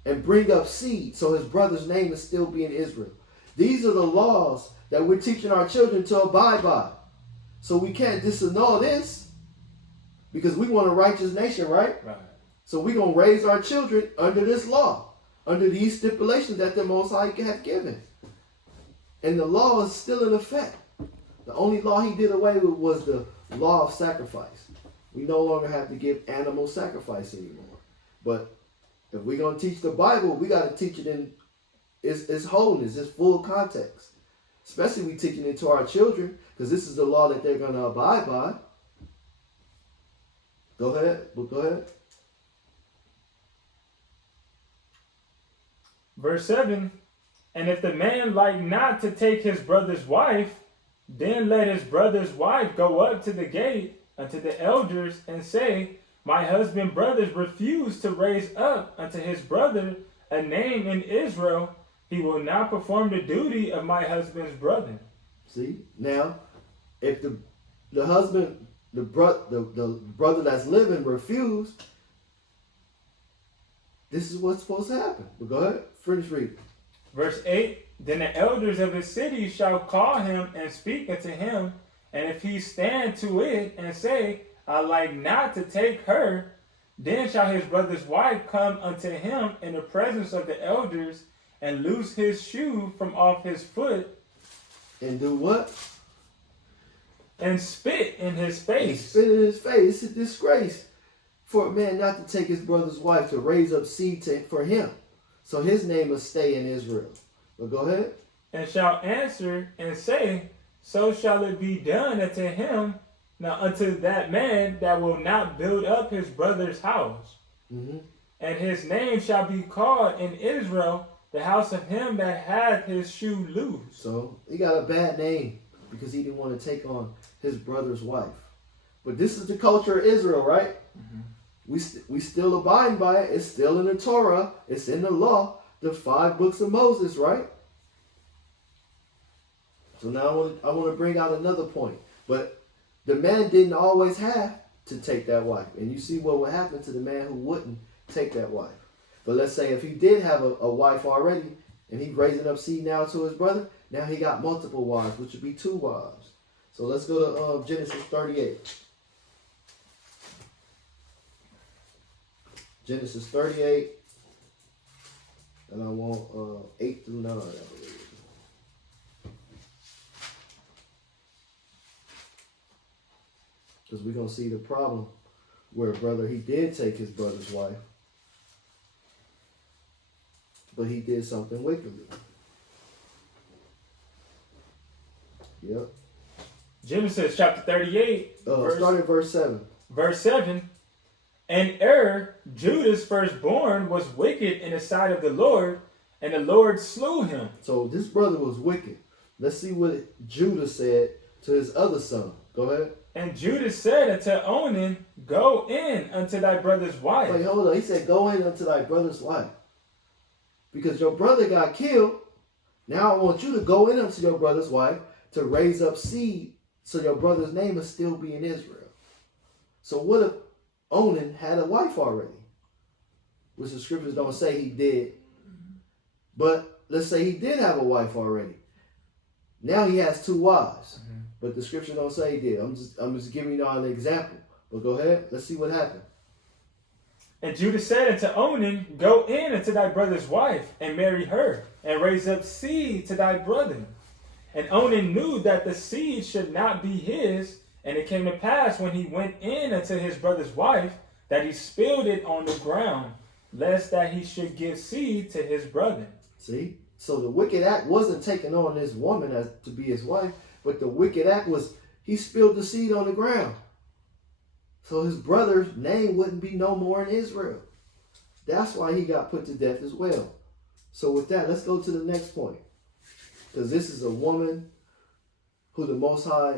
and bring up seed so his brother's name is still being Israel. These are the laws that we're teaching our children to abide by. So we can't disannul this because we want a righteous nation, right? Right. So we're going to raise our children under this law, under these stipulations that the Most High have given. And the law is still in effect. The only law he did away with was the law of sacrifice. We no longer have to give animal sacrifice anymore. But if we're going to teach the Bible, we got to teach it in its wholeness, its full context. Especially we teaching it to our children, because this is the law that they're going to abide by. Go ahead. Go ahead. Verse 7, and if the man like not to take his brother's wife, then let his brother's wife go up to the gate unto the elders and say, my husband's brothers refuse to raise up unto his brother a name in Israel. He will not perform the duty of my husband's brother. See, now, if the husband, the brother that's living refused, this is what's supposed to happen. But go ahead, finish reading. Verse 8, then the elders of the city shall call him and speak unto him, and if he stand to it and say, I like not to take her, then shall his brother's wife come unto him in the presence of the elders and loose his shoe from off his foot. And do what? And spit in his face. And spit in his face. It's a disgrace for a man not to take his brother's wife to raise up seed for him. So his name will stay in Israel. But go ahead. And shall answer and say, so shall it be done unto him, now unto that man that will not build up his brother's house. Mm-hmm. And his name shall be called in Israel, the house of him that had his shoe loose. So he got a bad name because he didn't want to take on his brother's wife. But this is the culture of Israel, right? Mm-hmm. We still abide by it. It's still in the Torah. It's in the law. The 5 books of Moses, right? So now I want to bring out another point. But the man didn't always have to take that wife. And you see what would happen to the man who wouldn't take that wife. But let's say if he did have a wife already, and he's raising up seed now to his brother, now he got multiple wives, which would be 2 wives. So let's go to Genesis 38. Genesis 38, and I want 8 through 9, I believe. Because we're going to see the problem where brother, he did take his brother's wife, but he did something wickedly. Yep. Genesis chapter 38. Start at verse 7. Verse 7. And Judah's firstborn, was wicked in the sight of the Lord, and the Lord slew him. So this brother was wicked. Let's see what Judah said to his other son. Go ahead. And Judah said unto Onan, go in unto thy brother's wife. Wait, hold on. He said, go in unto thy brother's wife. Because your brother got killed. Now I want you to go in unto your brother's wife to raise up seed so your brother's name will still be in Israel. So what if Onan had a wife already? Which the scriptures don't say he did. But let's say he did have a wife already. Now he has 2 wives. Mm-hmm. But the scriptures don't say he did. I'm just giving you all an example. But go ahead. Let's see what happened. And Judah said unto Onan, go in unto thy brother's wife, and marry her, and raise up seed to thy brother. And Onan knew that the seed should not be his. And it came to pass, when he went in unto his brother's wife, that he spilled it on the ground, lest that he should give seed to his brother. See? So the wicked act wasn't taking on this woman as to be his wife, but the wicked act was he spilled the seed on the ground. So his brother's name wouldn't be no more in Israel. That's why he got put to death as well. So with that, let's go to the next point. Because this is a woman who the Most High,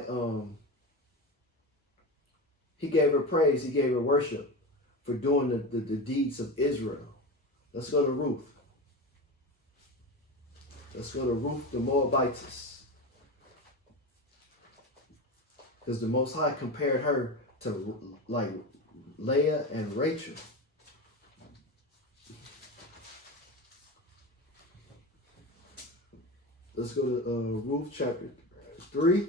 he gave her praise, he gave her worship for doing the deeds of Israel. Let's go to Ruth. Let's go to Ruth the Moabitess. Because the Most High compared her to like Leah and Rachel. Let's go to Ruth chapter 3.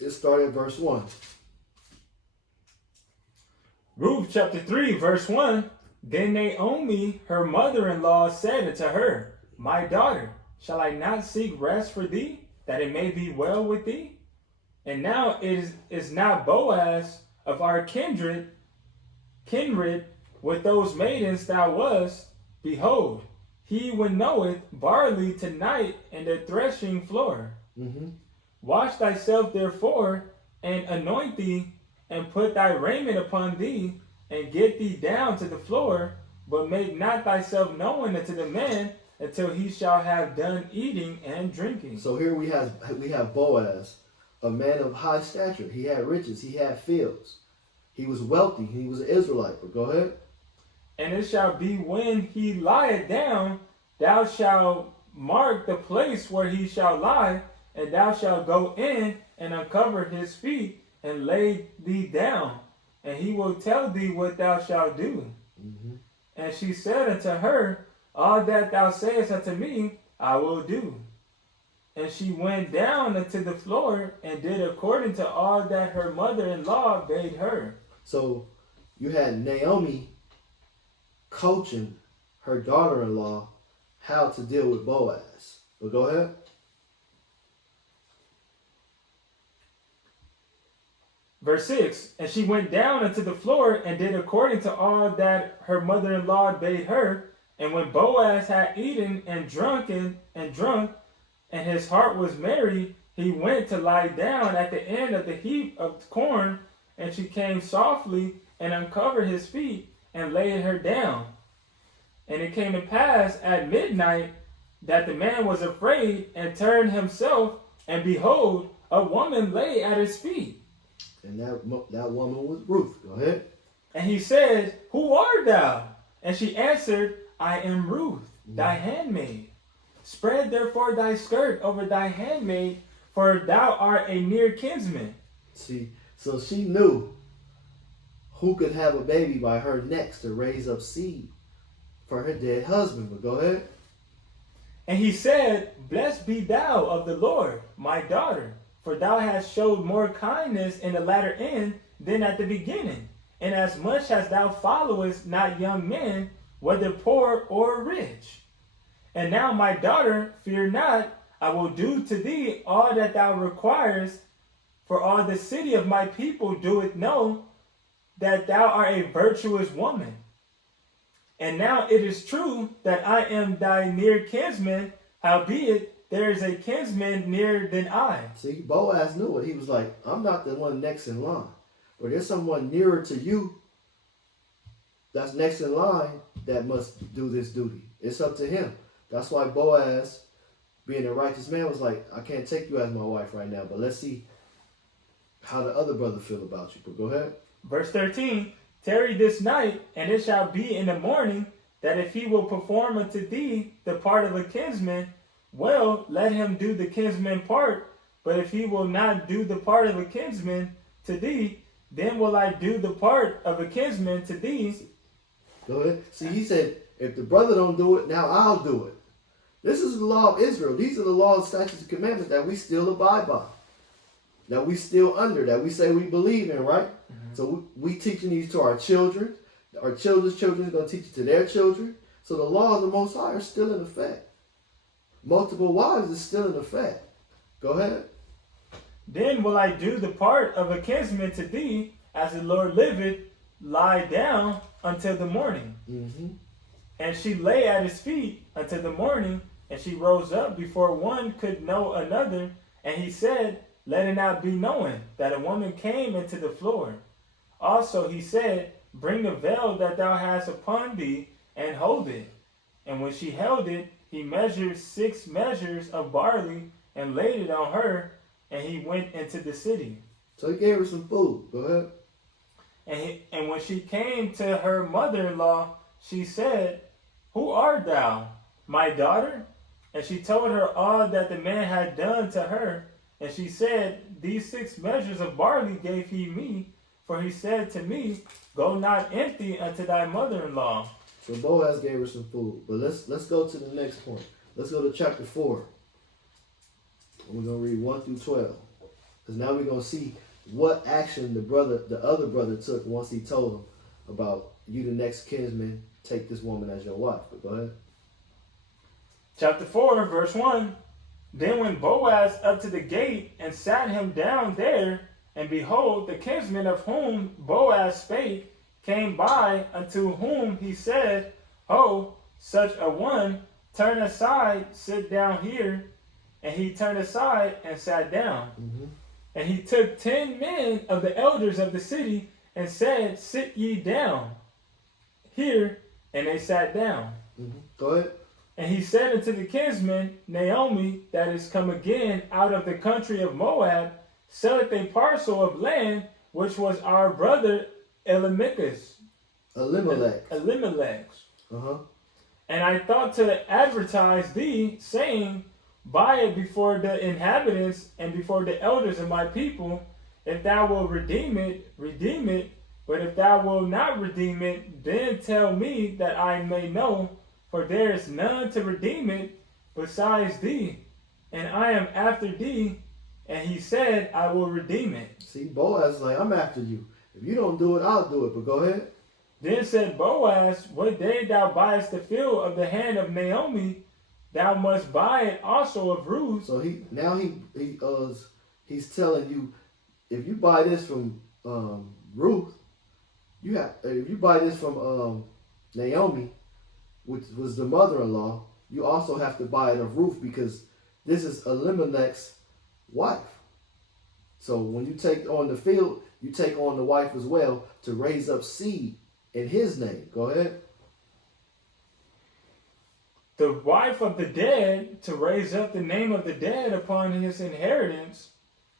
It started at verse 1. Ruth chapter 3, verse 1. Then Naomi, her mother-in-law, said unto her, My daughter, shall I not seek rest for thee, that it may be well with thee? And now it is not Boaz of our kindred with those maidens thou wast. Behold, he would knoweth barley tonight in the threshing floor. Mm-hmm. Wash thyself therefore, and anoint thee, and put thy raiment upon thee, and get thee down to the floor, but make not thyself known unto the man until he shall have done eating and drinking. So here we have Boaz, a man of high stature. He had riches, he had fields. He was wealthy, he was an Israelite. But go ahead. And it shall be when he lieth down, thou shalt mark the place where he shall lie, and thou shalt go in and uncover his feet, and lay thee down, and he will tell thee what thou shalt do. Mm-hmm. And she said unto her, All that thou sayest unto me, I will do. And she went down unto the floor, and did according to all that her mother-in-law bade her. So you had Naomi coaching her daughter-in-law how to deal with Boaz. But go ahead. Verse 6, And she went down unto the floor, and did according to all that her mother-in-law bade her. And when Boaz had eaten and drunk, and his heart was merry, he went to lie down at the end of the heap of corn. And she came softly and uncovered his feet, and laid her down. And it came to pass at midnight that the man was afraid, and turned himself, and behold, a woman lay at his feet. And that woman was Ruth. Go ahead. And he said, Who art thou? And she answered, I am Ruth, thy handmaid. Spread therefore thy skirt over thy handmaid, for thou art a near kinsman. See, so she knew who could have a baby by her next to raise up seed for her dead husband. But go ahead. And he said, Blessed be thou of the Lord, my daughter, for thou hast showed more kindness in the latter end than at the beginning, inasmuch as thou followest not young men, whether poor or rich. And now, my daughter, fear not, I will do to thee all that thou requirest, for all the city of my people doeth know that thou art a virtuous woman. And now it is true that I am thy near kinsman, howbeit there is a kinsman nearer than I. See, Boaz knew it. He was like, I'm not the one next in line. But there's someone nearer to you that's next in line that must do this duty. It's up to him. That's why Boaz, being a righteous man, was like, I can't take you as my wife right now, but let's see how the other brother feel about you. But go ahead. Verse 13, Tarry this night, and it shall be in the morning, that if he will perform unto thee the part of a kinsman, well, let him do the kinsman part. But if he will not do the part of a kinsman to thee, then will I do the part of a kinsman to thee. Go ahead. See, he said, if the brother don't do it, now I'll do it. This is the law of Israel. These are the laws, statutes, and commandments that we still abide by, that we still under, that we say we believe in, right? Mm-hmm. So we teaching these to our children. Our children's children are going to teach it to their children. So the law of the Most High are still in effect. Multiple wives is still in effect. Go ahead. Then will I do the part of a kinsman to thee, as the Lord liveth, lie down until the morning. Mm-hmm. And she lay at his feet until the morning, and she rose up before one could know another. And he said, Let it not be known that a woman came into the floor. Also he said, Bring the veil that thou hast upon thee, and hold it. And when she held it, he measured 6 measures of barley, and laid it on her, and he went into the city. So he gave her some food. Go ahead. And when she came to her mother-in-law, she said, Who art thou, my daughter? And she told her all that the man had done to her. And she said, These 6 measures of barley gave he me, for he said to me, Go not empty unto thy mother-in-law. So Boaz gave her some food. But let's go to the next point. Let's go to chapter 4. We're going to read 1 through 12. Because now we're going to see what action the other brother took once he told him about, you the next kinsman, take this woman as your wife. But go ahead. Chapter 4, verse 1. Then went Boaz up to the gate and sat him down there, and behold, the kinsman of whom Boaz spake came by, unto whom he said, Oh, such a one, turn aside, sit down here. And he turned aside and sat down. Mm-hmm. And he took 10 men of the elders of the city and said, Sit ye down here. And they sat down. Mm-hmm. Go ahead. And he said unto the kinsman, Naomi, that is come again out of the country of Moab, selleth a parcel of land, which was our brother Elimelech's. Uh-huh. And I thought to advertise thee, saying, Buy it before the inhabitants and before the elders of my people. If thou wilt redeem it, redeem it. But if thou wilt not redeem it, then tell me that I may know. For there is none to redeem it besides thee, and I am after thee. And he said, I will redeem it. See, Boaz is like, I'm after you. If you don't do it, I'll do it. But go ahead. Then said Boaz, What day thou buyest the field of the hand of Naomi, thou must buy it also of Ruth. So he's telling you, if you buy this from Ruth, if you buy this from Naomi, which was the mother-in-law, you also have to buy it of Ruth, because this is Elimelech's wife. So when you take on the field, you take on the wife as well to raise up seed in his name. Go ahead. The wife of the dead, to raise up the name of the dead upon his inheritance.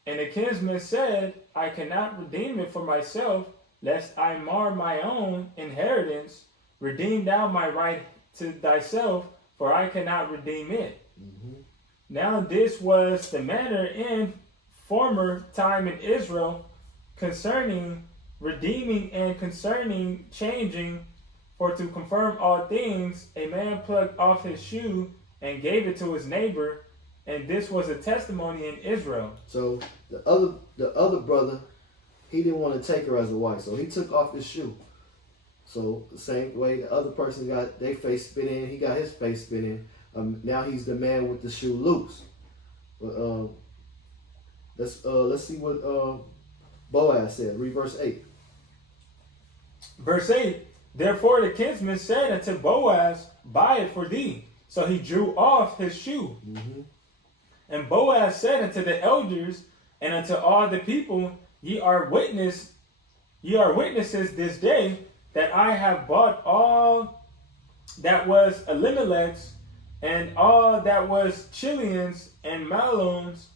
And the kinsman said, I cannot redeem it for myself, lest I mar my own inheritance. Redeem thou my right to thyself, for I cannot redeem it. Mm-hmm. Now this was the manner in former time in Israel concerning redeeming and concerning changing. For to confirm all things, a man plucked off his shoe and gave it to his neighbor, and this was a testimony in Israel. So the other brother, he didn't want to take her as a wife, so he took off his shoe. So the same way the other person got their face spit in, he got his face spit in. Now he's the man with the shoe loose. But let's see what Boaz said. Read verse 8. Verse 8. Therefore the kinsman said unto Boaz, Buy it for thee. So he drew off his shoe. Mm-hmm. And Boaz said unto the elders and unto all the people, Ye are witnesses this day, that I have bought all that was Elimelech's, and all that was Chilion's and Mahlon's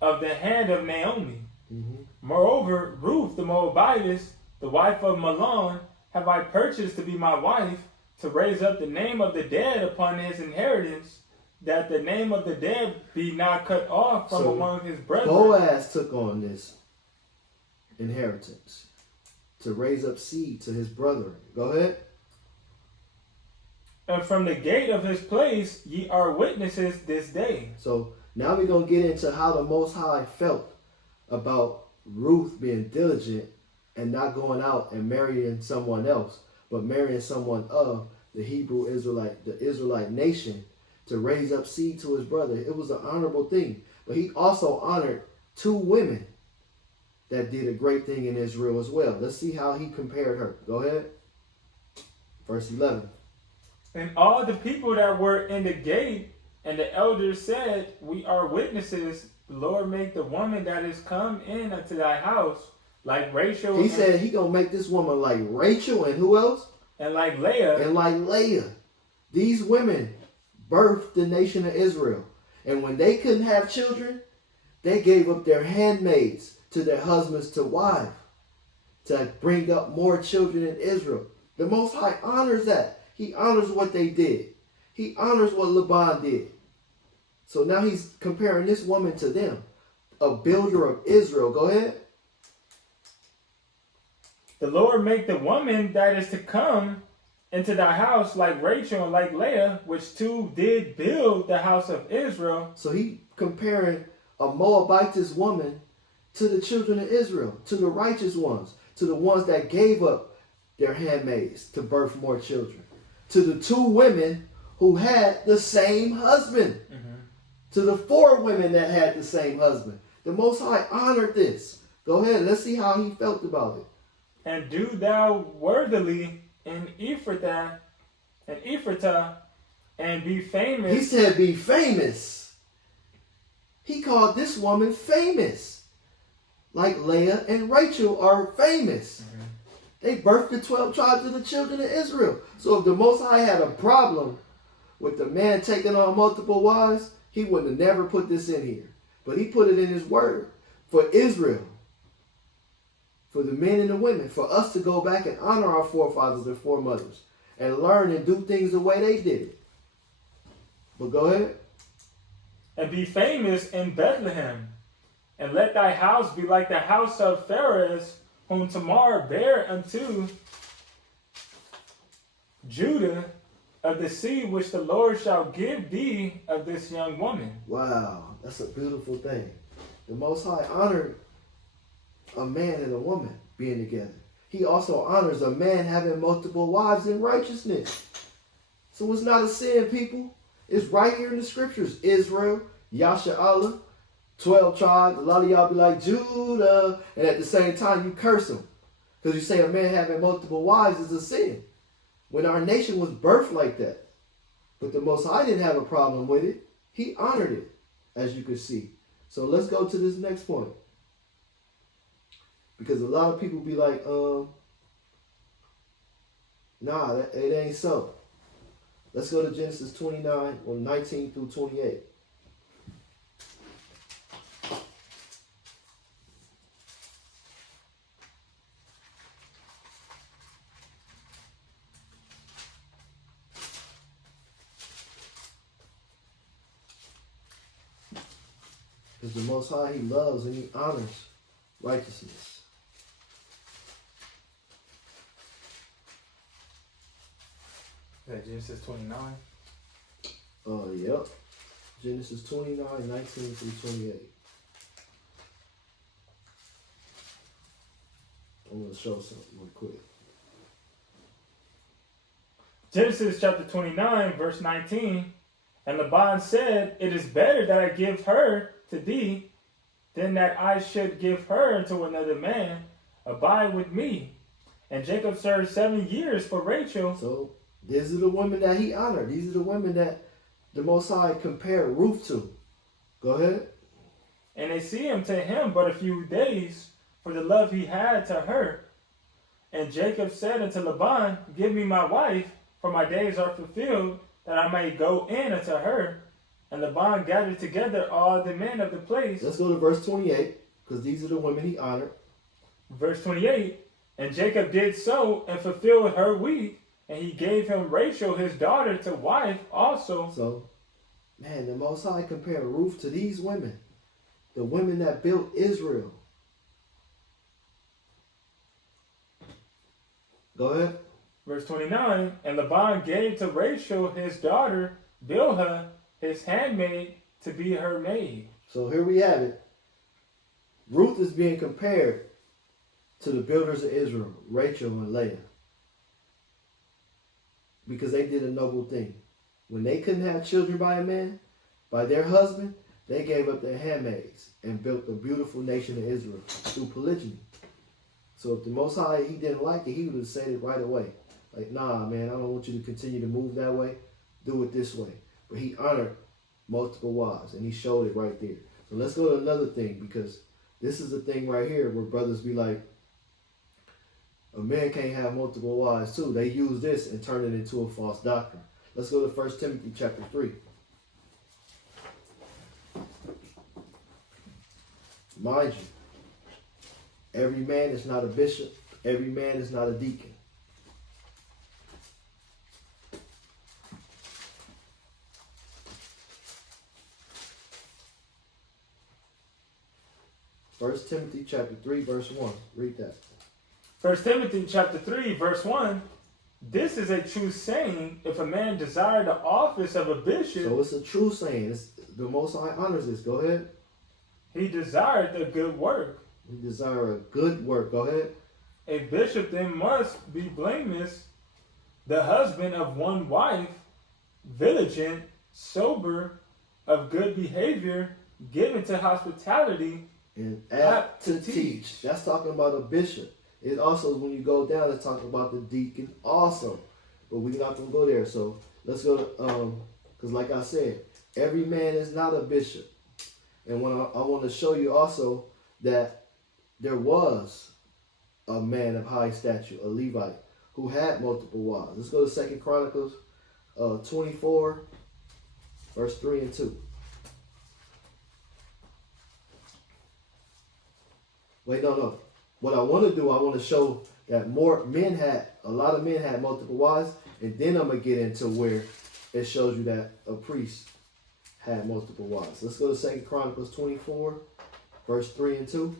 of the hand of Naomi. Mm-hmm. Moreover, Ruth the Moabitess, the wife of Mahlon, have I purchased to be my wife, to raise up the name of the dead upon his inheritance, that the name of the dead be not cut off from among his brethren. Boaz took on this inheritance to raise up seed to his brethren. Go ahead. And from the gate of his place ye are witnesses this day. So now we're going to get into how the Most High felt about Ruth being diligent and not going out and marrying someone else, but marrying someone of the Hebrew Israelite, the Israelite nation, to raise up seed to his brother. It was an honorable thing. But he also honored 2 women that did a great thing in Israel as well. Let's see how he compared her. Go ahead. Verse 11. And all the people that were in the gate and the elders said, We are witnesses. The Lord make the woman that is come in unto thy house like Rachel. He said he going to make this woman like Rachel and who else? And like Leah. And like Leah. These women birthed the nation of Israel. And when they couldn't have children, they gave up their handmaids to their husbands to wife to bring up more children in Israel. The Most High honors that. He honors what they did. He honors what Laban did. So now he's comparing this woman to them, a builder of Israel. Go ahead. The Lord make the woman that is to come into thy house like Rachel and like Leah, which two did build the house of Israel. So he comparing a Moabitess woman to the children of Israel, to the righteous ones, to the ones that gave up their handmaids to birth more children, to the two women who had the same husband, to the four women that had the same husband. The Most High honored this. Go ahead, let's see how he felt about it. And do thou worthily in Ephrathah, and be famous. He said be famous. He called this woman famous. Like Leah and Rachel are famous. They birthed the 12 tribes of the children of Israel. So if the Most High had a problem with the man taking on multiple wives, he would have never put this in here. But he put it in his word for Israel, for the men and the women, for us to go back and honor our forefathers and foremothers and learn and do things the way they did it. But go ahead. And be famous in Bethlehem, and let thy house be like the house of Pharez, whom Tamar bare unto Judah, of the seed which the Lord shall give thee of this young woman. Wow, that's a beautiful thing. The Most High honored a man and a woman being together. He also honors a man having multiple wives in righteousness. So it's not a sin, people. It's right here in the scriptures. Israel, Yasha Allah, 12 tribes. A lot of y'all be like, Judah. And at the same time, you curse them. Because you say a man having multiple wives is a sin. When our nation was birthed like that. But the Most High didn't have a problem with it. He honored it, as you can see. So let's go to this next point. Because a lot of people be like, nah, it ain't so. Let's go to Genesis 29, 19 through 28. Because the Most High, he loves and he honors righteousness. That Genesis 29. Yep. Genesis 29, 19 through 28. I'm going to show something real quick. Genesis chapter 29, verse 19. And Laban said, it is better that I give her to thee than that I should give her to another man. Abide with me. And Jacob served 7 years for Rachel. So these are the women that he honored. These are the women that the Most High compared Ruth to. Go ahead. And they seemed to him but a few days for the love he had to her. And Jacob said unto Laban, give me my wife, for my days are fulfilled, that I may go in unto her. And Laban gathered together all the men of the place. Let's go to verse 28, because these are the women he honored. Verse 28, and Jacob did so and fulfilled her week, and he gave him Rachel his daughter to wife also. So, man, the Most High compared Ruth to these women, the women that built Israel. Go ahead. Verse 29, and Laban gave to Rachel his daughter Bilhah his handmaid to be her maid. So here we have it. Ruth is being compared to the builders of Israel, Rachel and Leah. Because they did a noble thing. When they couldn't have children by a man, by their husband, they gave up their handmaids and built a beautiful nation of Israel through polygyny. So if the Most High, he didn't like it, he would have said it right away. Like, nah, man, I don't want you to continue to move that way. Do it this way. But he honored multiple wives, and he showed it right there. So let's go to another thing, because this is the thing right here where brothers be like, a man can't have multiple wives too. They use this and turn it into a false doctrine. Let's go to 1 Timothy chapter 3. Mind you, every man is not a bishop. Every man is not a deacon. First Timothy chapter 3, verse 1. Read that. 1 Timothy chapter 3, verse 1. This is a true saying. If a man desire the office of a bishop, So it's a true saying. It's, the Most High honors this. Go ahead. he desired the good work. We desire a good work. Go ahead. A bishop then must be blameless, the husband of one wife, vigilant, sober, of good behavior, given to hospitality, And apt to teach. That's talking about a bishop. It also, when you go down, it's talking about the deacon also. But we're not going to go there. So let's go to, because like I said, every man is not a bishop. And when I want to show you also that there was a man of high stature, a Levite, who had multiple wives. Let's go to 2 Chronicles 24, verse 3 and 2. Wait, no. What I want to do, I want to show that a lot of men had multiple wives, and then I'm going to get into where it shows you that a priest had multiple wives. Let's go to 2 Chronicles 24, verse 3 and 2.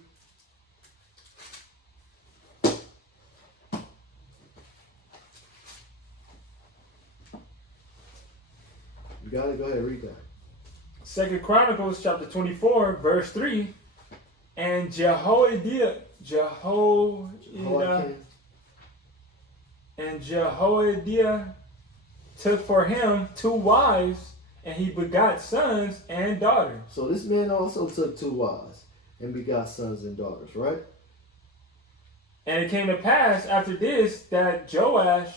You got it? Go ahead, read that. 2 Chronicles chapter 24, verse 3. And Jehoiada took for him 2 wives, and he begot sons and daughters. So this man also took 2 wives and begot sons and daughters, right? And it came to pass after this that Joash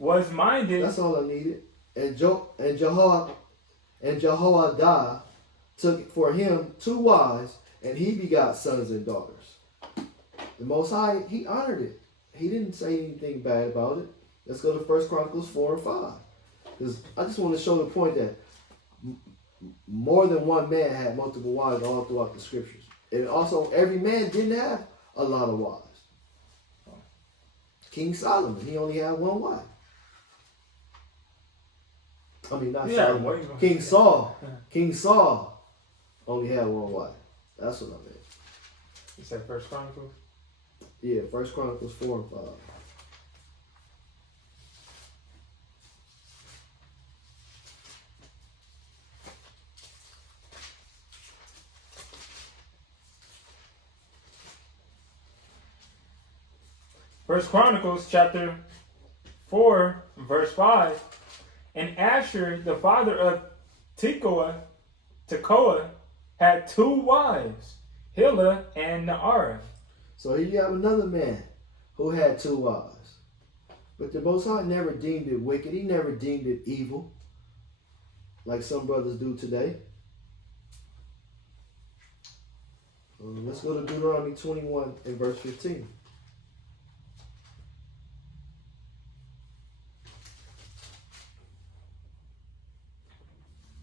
was minded. That's all I needed. And Jehoiada took for him 2 wives, and he begot sons and daughters. The Most High, he honored it. He didn't say anything bad about it. Let's go to 1 Chronicles 4 and 5. Because I just want to show the point that more than one man had multiple wives all throughout the scriptures. And also, every man didn't have a lot of wives. King Solomon, he only had 1 wife. I mean, not Solomon. King Saul. King Saul only had 1 wife. That's what I meant. You said 1 Chronicles? Yeah, 1 Chronicles 4 and 5. First Chronicles chapter 4, verse 5. And Asher, the father of Tekoa, had 2 wives, Hilah and Naarah. So here you have another man who had 2 wives. But the Most High never deemed it wicked. He never deemed it evil, like some brothers do today. Let's go to Deuteronomy 21 and verse 15.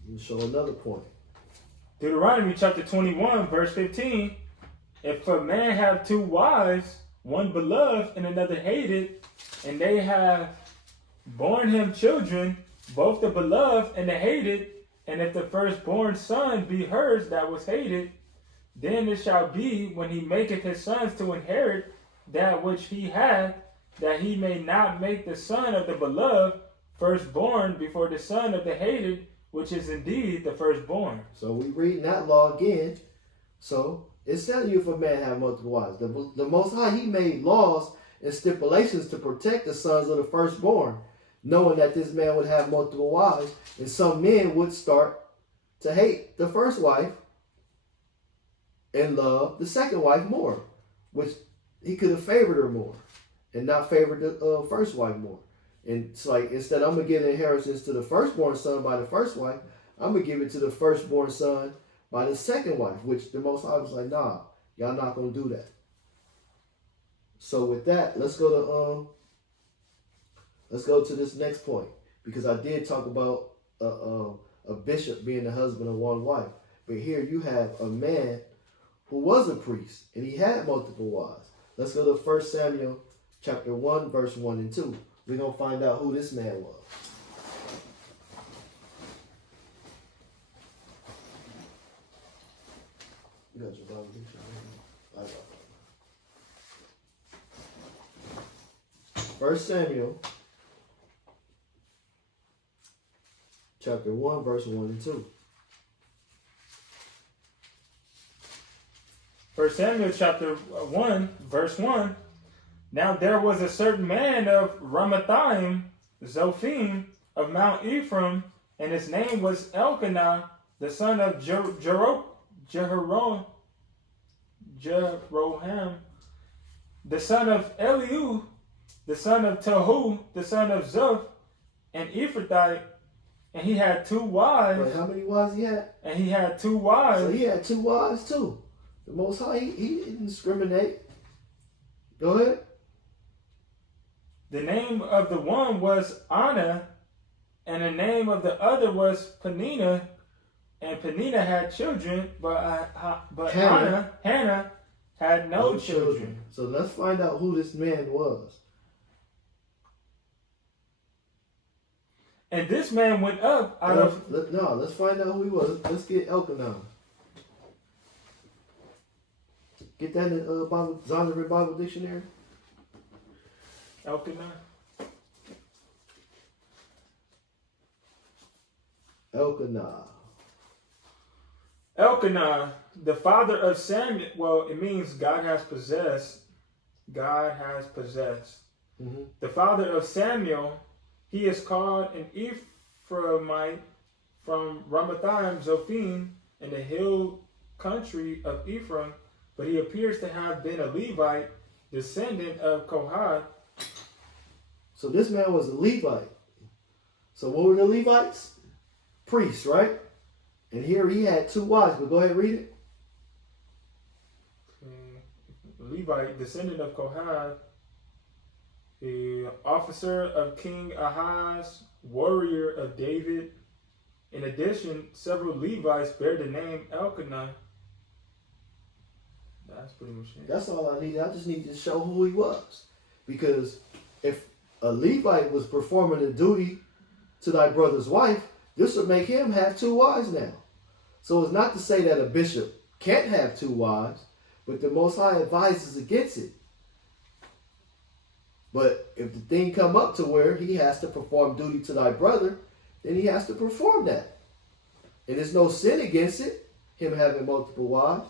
Let me show another point. Deuteronomy chapter 21, verse 15. If a man have 2 wives, one beloved and another hated, and they have borne him children, both the beloved and the hated, and if the firstborn son be hers that was hated, then it shall be when he maketh his sons to inherit that which he had, that he may not make the son of the beloved firstborn before the son of the hated, which is indeed the firstborn. So we read that law again. So it's telling you if a man have multiple wives. The Most High, he made laws and stipulations to protect the sons of the firstborn, knowing that this man would have multiple wives, and some men would start to hate the first wife and love the second wife more, which he could have favored her more and not favored the first wife more. And it's like, instead I'm going to give the inheritance to the firstborn son by the first wife, I'm going to give it to the firstborn son by the second wife, which the Most High was like, nah, y'all not going to do that. So with that, let's go to this next point, because I did talk about a bishop being the husband of one wife. But here you have a man who was a priest, and he had multiple wives. Let's go to 1 Samuel chapter 1, verse 1 and 2. We're going to find out who this man was. You got your Bible? I got it. 1 Samuel chapter 1, verse 1 and 2. 1 Samuel chapter 1, verse 1. Now there was a certain man of Ramathaim, Zophim, of Mount Ephraim, and his name was Elkanah, the son of Jehoram, the son of Eliu, the son of Tohu, the son of Zoph, and Ephrathite, and he had 2 wives. Wait, how many wives he had? And he had 2 wives. So he had 2 wives too. The Most High, he didn't discriminate. Go ahead. The name of the one was Anna, and the name of the other was Peninnah, and Peninnah had children, but Hannah had no children. So let's find out who this man was. And this man went up out of... let's find out who he was. Let's get Elkanah. Get that in Bible, Zondervan Bible Dictionary. Elkanah. Elkanah, the father of Samuel. Well, it means God has possessed. God has possessed. Mm-hmm. The father of Samuel, he is called an Ephraimite from Ramathaim Zophim in the hill country of Ephraim, but he appears to have been a Levite, descendant of Kohath. So this man was a Levite. So what were the Levites? Priests, right? And here he had 2 wives, but go ahead and read it. Levite, descendant of Kohath, the officer of King Ahaz, warrior of David. In addition, several Levites bear the name Elkanah. That's pretty much it. That's all I need. I just need to show who he was. Because if a Levite was performing a duty to thy brother's wife, this would make him have 2 wives now. So it's not to say that a bishop can't have 2 wives, but the Most High advises against it. But if the thing come up to where he has to perform duty to thy brother, then he has to perform that. And there's no sin against it, him having multiple wives.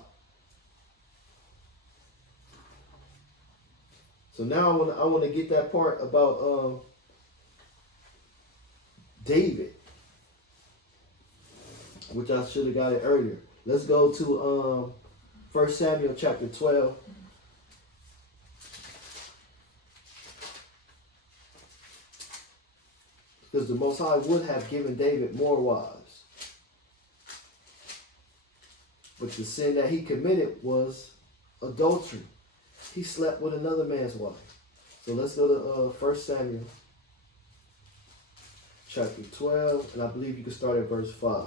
So now I want to get that part about David, which I should have got it earlier. Let's go to 1 Samuel chapter 12. Because the Most High would have given David more wives. But the sin that he committed was adultery. He slept with another man's wife. So let's go to 1 Samuel chapter 12. And I believe you can start at verse 5.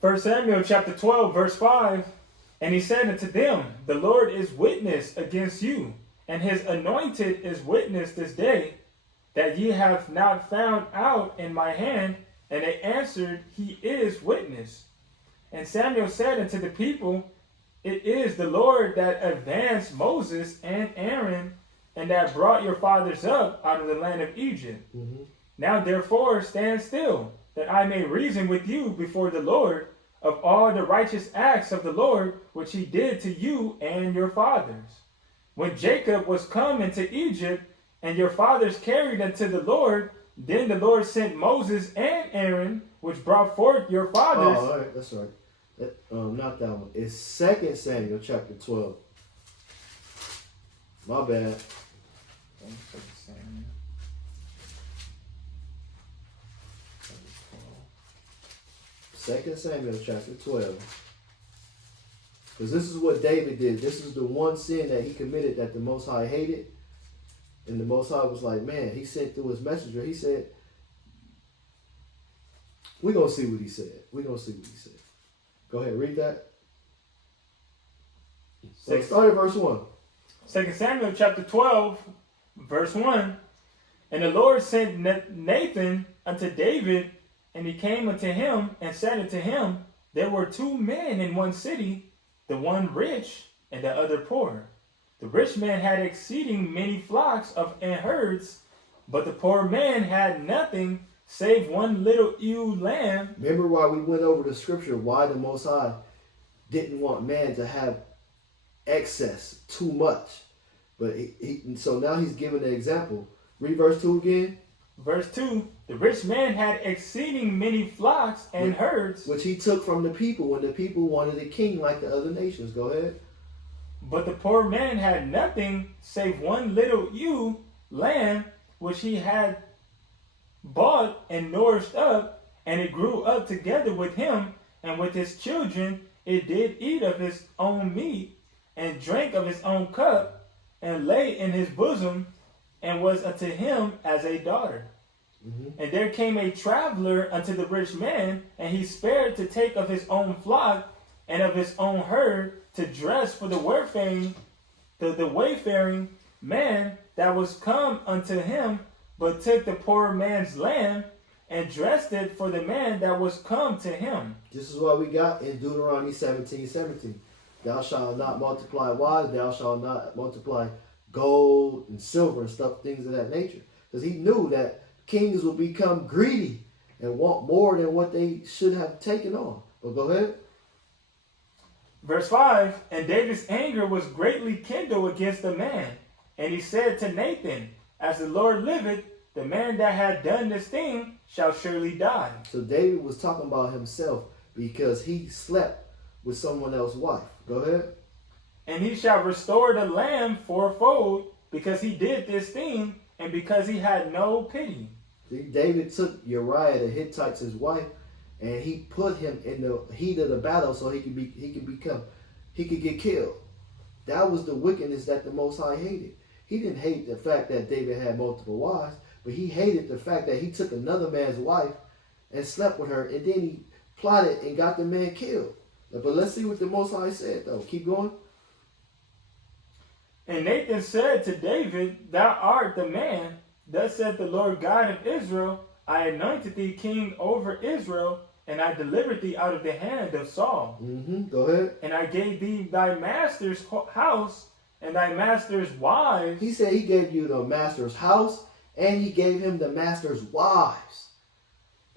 First Samuel chapter 12, verse 5. And he said unto them, the Lord is witness against you, and his anointed is witness this day, that ye have not found out in my hand. And they answered, he is witness. And Samuel said unto the people, it is the Lord that advanced Moses and Aaron, and that brought your fathers up out of the land of Egypt. Mm-hmm. Now therefore stand still, that I may reason with you before the Lord of all the righteous acts of the Lord, which he did to you and your fathers. When Jacob was come into Egypt, and your fathers carried unto the Lord, then the Lord sent Moses and Aaron, which brought forth your fathers. Oh, all right, that's right. Not that one. It's 2 Samuel chapter 12. My bad. 2 Samuel chapter 12. Because this is what David did. This is the one sin that he committed that the Most High hated. And the Most High was like, man, he sent through his messenger. He said, we're going to see what he said. We're going to see what he said. Go ahead, read that. So start at verse 1. 2 Samuel chapter 12, verse 1. And the Lord sent Nathan unto David, and he came unto him and said unto him, there were 2 men in one city, the one rich and the other poor. the rich man had exceeding many flocks and herds, but the poor man had nothing save one little ewe lamb. Remember why we went over the scripture, why the Most High didn't want man to have excess, too much. But so now he's giving an example. Read verse 2 again. Verse 2, the rich man had exceeding many flocks and herds, which he took from the people when the people wanted a king like the other nations. Go ahead. But the poor man had nothing save one little ewe lamb, which he had bought and nourished up, and it grew up together with him and with his children. It did eat of his own meat and drank of his own cup, and lay in his bosom, and was unto him as a daughter. Mm-hmm. And there came a traveler unto the rich man, and he spared to take of his own flock and of his own herd to dress for the wayfaring man that was come unto him, but took the poor man's lamb and dressed it for the man that was come to him. This is what we got in Deuteronomy 17:17. Thou shalt not multiply wives, thou shalt not multiply gold and silver and stuff, things of that nature. Because he knew that kings would become greedy and want more than what they should have taken on. But go ahead. Verse 5, and David's anger was greatly kindled against the man. And he said to Nathan, as the Lord liveth, the man that had done this thing shall surely die. So David was talking about himself because he slept with someone else's wife. Go ahead. And he shall restore the lamb fourfold, because he did this thing, and because he had no pity. See, David took Uriah the Hittite's his wife, and he put him in the heat of the battle so he could get killed. That was the wickedness that the Most High hated. He didn't hate the fact that David had multiple wives, but he hated the fact that he took another man's wife and slept with her, and then he plotted and got the man killed. But let's see what the Most High said, though. Keep going. And Nathan said to David, thou art the man. Thus said the Lord God of Israel, I anointed thee king over Israel, and I delivered thee out of the hand of Saul. Go ahead. And I gave thee thy master's house and thy master's wives. He said he gave you the master's house, and he gave him the master's wives.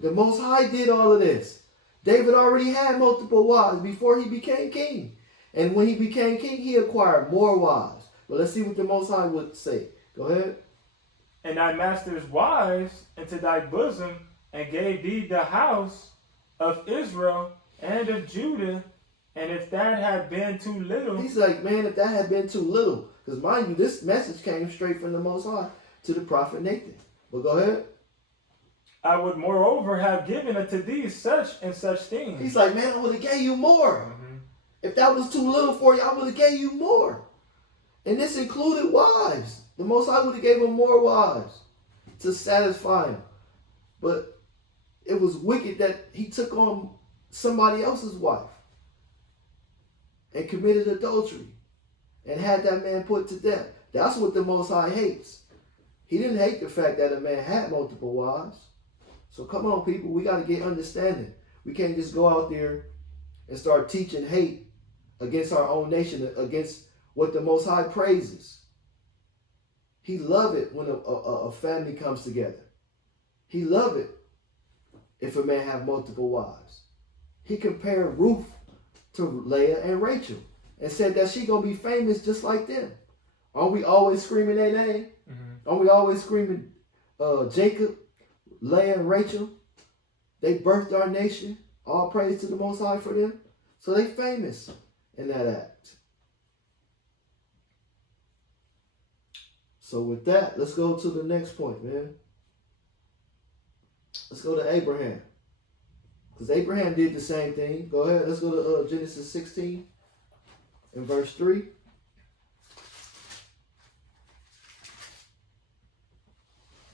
The Most High did all of this. David already had multiple wives before he became king. And when he became king, he acquired more wives. But let's see what the Most High would say. Go ahead. And thy master's wives into thy bosom, and gave thee the house of Israel and of Judah. And if that had been too little. He's like, man, if that had been too little. Because mind you, this message came straight from the Most High to the prophet Nathan. But go ahead. I would moreover have given unto thee such and such things. He's like, man, I would have gave you more. Mm-hmm. If that was too little for you, I would have gave you more. And this included wives. The Most High would have gave him more wives to satisfy him. But it was wicked that he took on somebody else's wife and committed adultery and had that man put to death. That's what the Most High hates. He didn't hate the fact that a man had multiple wives. So come on, people, we got to get understanding. We can't just go out there and start teaching hate against our own nation, against what the Most High praises. He love it when a family comes together. He love it if a man have multiple wives. He compared Ruth to Leah and Rachel and said that she gonna be famous just like them. Aren't we always screaming their name? Mm-hmm. Aren't we always screaming Jacob, Leah, and Rachel? They birthed our nation. All praise to the Most High for them. So they famous in that act. So with that, let's go to the next point, man. Let's go to Abraham. Because Abraham did the same thing. Go ahead. Let's go to Genesis 16 and verse 3.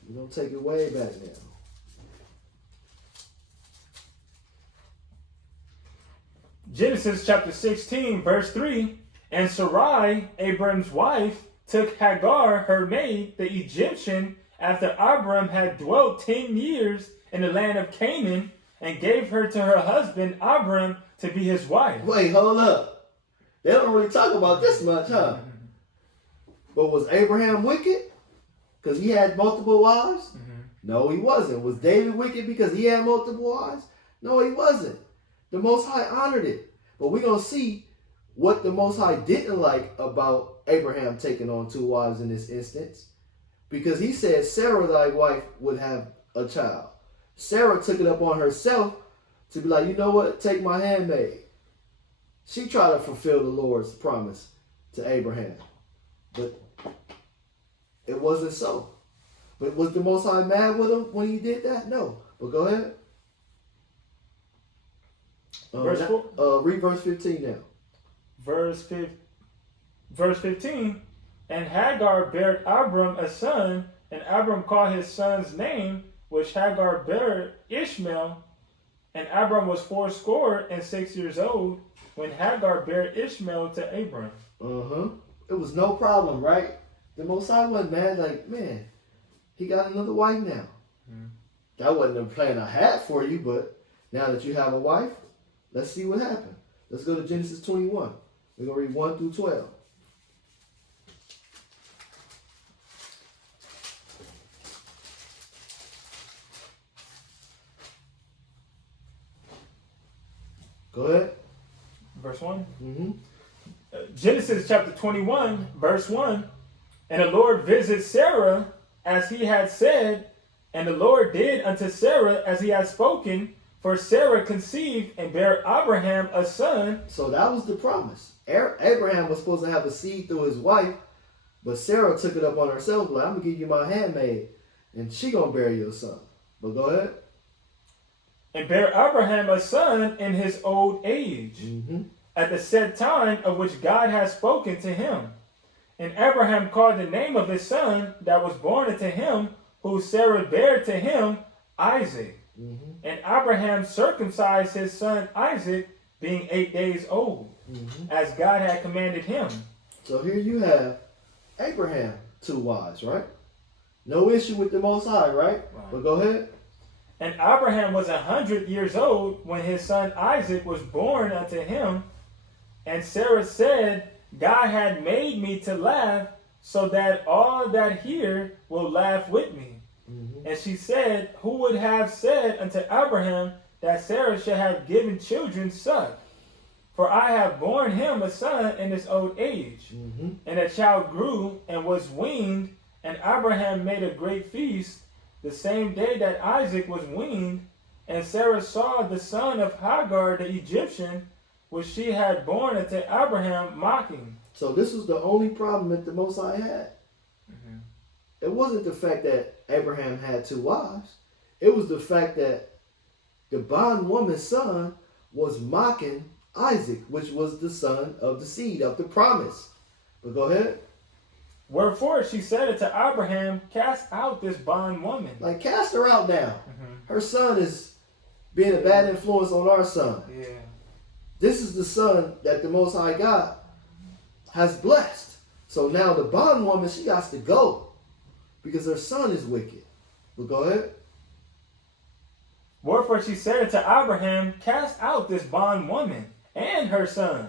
We're going to take it way back now. Genesis chapter 16, verse 3. And Sarai, Abram's wife, took Hagar, her maid, the Egyptian, after Abram had dwelt 10 years in the land of Canaan, and gave her to her husband Abram to be his wife. Wait, hold up. They don't really talk about this much, huh? But was Abraham wicked because he had multiple wives? No, he wasn't. Was David wicked because he had multiple wives? No, he wasn't. The Most High honored it. But we're going to see what the Most High didn't like about Abraham taking on 2 wives in this instance. Because he said Sarah, thy wife, would have a child. Sarah took it up on herself to be like, you know what? Take my handmaid. She tried to fulfill the Lord's promise to Abraham. But it wasn't so. But was the Most High mad with him when he did that? No. But go ahead. Read verse 15 now. Verse 15. And Hagar bare Abram a son, and Abram called his son's name, which Hagar bare Ishmael. And Abram was 86 years old when Hagar bare Ishmael to Abram. It was no problem, right? The Most High wasn't mad. Like, man, he got another wife now. That wasn't a plan I had for you, but now that you have a wife, let's see what happened. Let's go to Genesis 21. We're going to read 1 through 12. Go ahead. Verse 1. Mm-hmm. Genesis chapter 21, verse 1. And the Lord visited Sarah as he had said, and the Lord did unto Sarah as he had spoken, for Sarah conceived and bare Abraham a son. So that was the promise. Abraham was supposed to have a seed through his wife, but Sarah took it up on herself, like, I'm going to give you my handmaid, and she going to bear you a son. But go ahead. And bare Abraham a son in his old age, at the set time of which God had spoken to him. And Abraham called the name of his son that was born unto him, who Sarah bare to him, Isaac. And Abraham circumcised his son Isaac, being 8 days old, as God had commanded him. So here you have Abraham, 2 wives, right? No issue with the Most High, right? But go ahead. And Abraham was 100 years old when his son Isaac was born unto him. And Sarah said, God had made me to laugh, so that all that hear will laugh with me. And she said, who would have said unto Abraham that Sarah should have given children suck? For I have borne him a son in his old age. And the child grew and was weaned, and Abraham made a great feast the same day that Isaac was weaned. And Sarah saw the son of Hagar the Egyptian, which she had borne unto Abraham, mocking. So this was the only problem that the Most High had. It wasn't the fact that Abraham had 2 wives. It was the fact that the bondwoman's son was mocking Isaac, which was the son of the seed of the promise. But go ahead. Wherefore she said unto Abraham, cast out this bondwoman. Like, cast her out now. Her son is being a bad influence on our son. This is the son that the Most High God has blessed. So now the bondwoman, she got to go because her son is wicked. But go ahead. Wherefore she said unto Abraham, cast out this bondwoman and her son.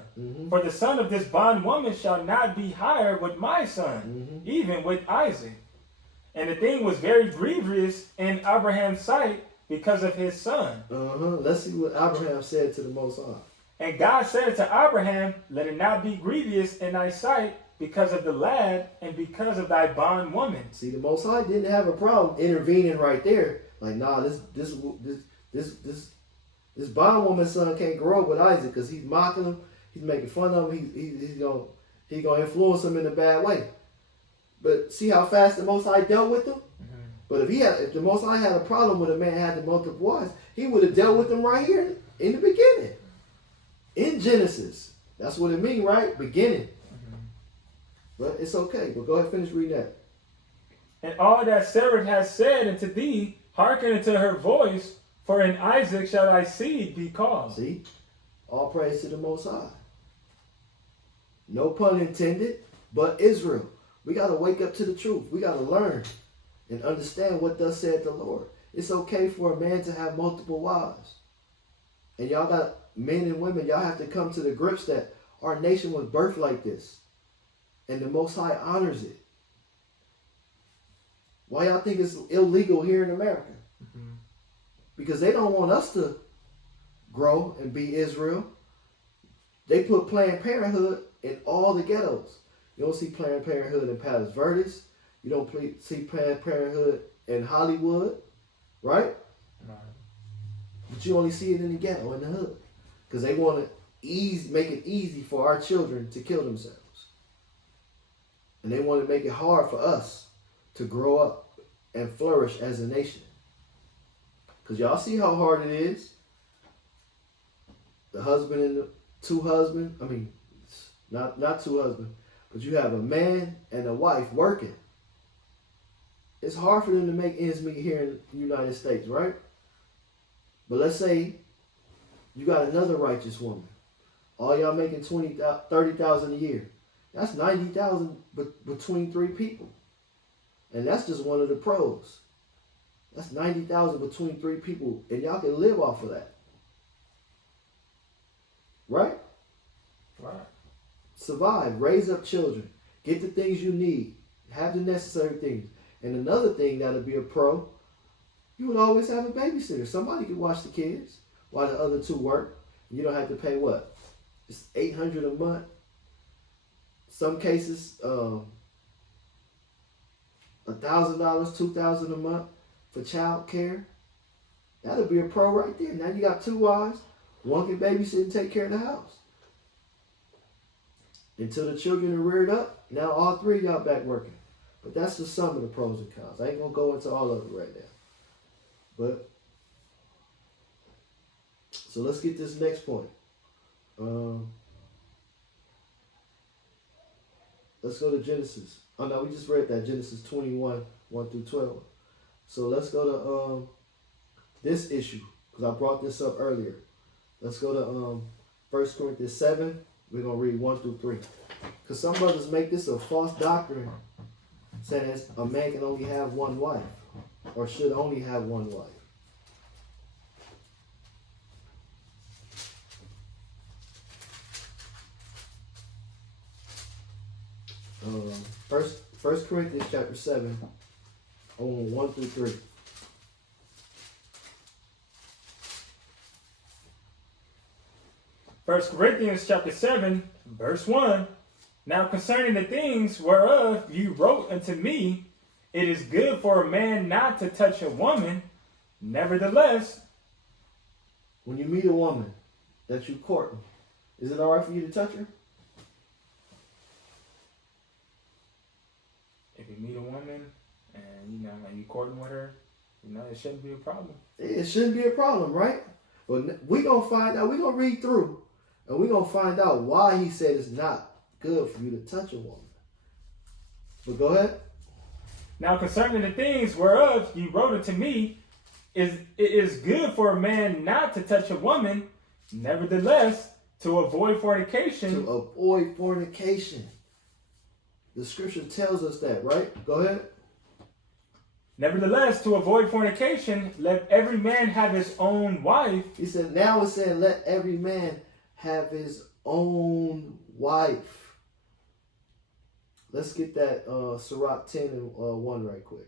For the son of this bondwoman shall not be higher with my son, even with Isaac. And the thing was very grievous in Abraham's sight because of his son. Let's see what Abraham said to the Most High. And God said unto Abraham, let it not be grievous in thy sight because of the lad and because of thy bondwoman. See, the Most High didn't have a problem intervening right there. Like, nah, this bondwoman's son can't grow up with Isaac because he's mocking him, he's making fun of him, he's gonna influence him in a bad way. But see how fast the Most High dealt with him. But if the Most High had a problem with a man having multiple wives, he would have dealt with him right here in the beginning. In Genesis. That's what it means, right? Beginning. But it's okay. But go ahead and finish reading that. And all that Sarah has said unto thee, hearken unto her voice, for in Isaac shall thy seed be called. See? All praise to the Most High. No pun intended, but Israel. We got to wake up to the truth. We got to learn and understand what thus said the Lord. It's okay for a man to have multiple wives. And y'all got men and women, y'all have to come to the grips that our nation was birthed like this. and the Most High honors it. Why y'all think it's illegal here in America? Mm-hmm. Because they don't want us to grow and be Israel. They put Planned Parenthood in all the ghettos. You don't see Planned Parenthood in Palos Verdes. You don't see Planned Parenthood in Hollywood, right? Right. But you only see it in the ghetto, in the hood. Because they want to make it easy for our children to kill themselves. And they want to make it hard for us to grow up and flourish as a nation. Because y'all see how hard it is. The husband and the two husbands, I mean, not two husbands, but you have a man and a wife working. It's hard for them to make ends meet here in the United States, right? But let's say you got another righteous woman. All y'all making $30,000 a year. That's $90,000 between three people. And that's just one of the pros. That's $90,000 between three people. And y'all can live off of that. Right? Right. Survive. Raise up children. Get the things you need. Have the necessary things. And another thing that'll be a pro, you would always have a babysitter. Somebody can watch the kids while the other two work. You don't have to pay what? It's $800 a month. Some cases, $1,000, $2,000 a month for child care. That'll be a pro right there. Now you got two wives. One can babysit and take care of the house. Until the children are reared up, now all three of y'all back working. But that's just some of the pros and cons. I ain't going to go into all of it right now. But, so let's get this next point. Let's go to Genesis. Oh no, we just read that. Genesis 21, 1 through 12. So let's go to this issue, because I brought this up earlier. Let's go to 1 Corinthians 7. We're going to read 1 through 3. Because some brothers make this a false doctrine, saying a man can only have one wife, or should only have one wife. First Corinthians chapter 7, on 1 through 3. First Corinthians chapter 7, verse 1. Now concerning the things whereof you wrote unto me, it is good for a man not to touch a woman. Nevertheless, when you meet a woman that you court, is it all right for you to touch her? if you meet a woman and and you courting with her, it shouldn't be a problem. It shouldn't be a problem, right? But we're going to find out. We're going to read through, and we're going to find out why he said it's not good for you to touch a woman. But go ahead. Now concerning the things whereof you wrote unto me, it is good for a man not to touch a woman, nevertheless, to avoid fornication. To avoid fornication. The scripture tells us that, right? Go ahead. Nevertheless, to avoid fornication, let every man have his own wife. He said, now it's saying, let every man have his own wife. Let's get that Sirach 10 and 1 right quick.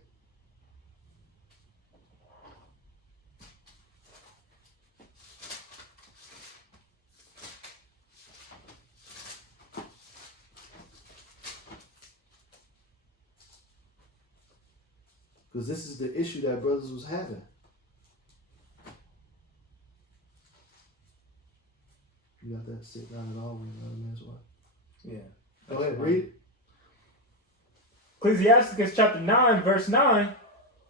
Because this is the issue that brothers was having. You got that? Sit down at all when another man's wife? Yeah. Go ahead, read it. Ecclesiasticus chapter 9, verse 9.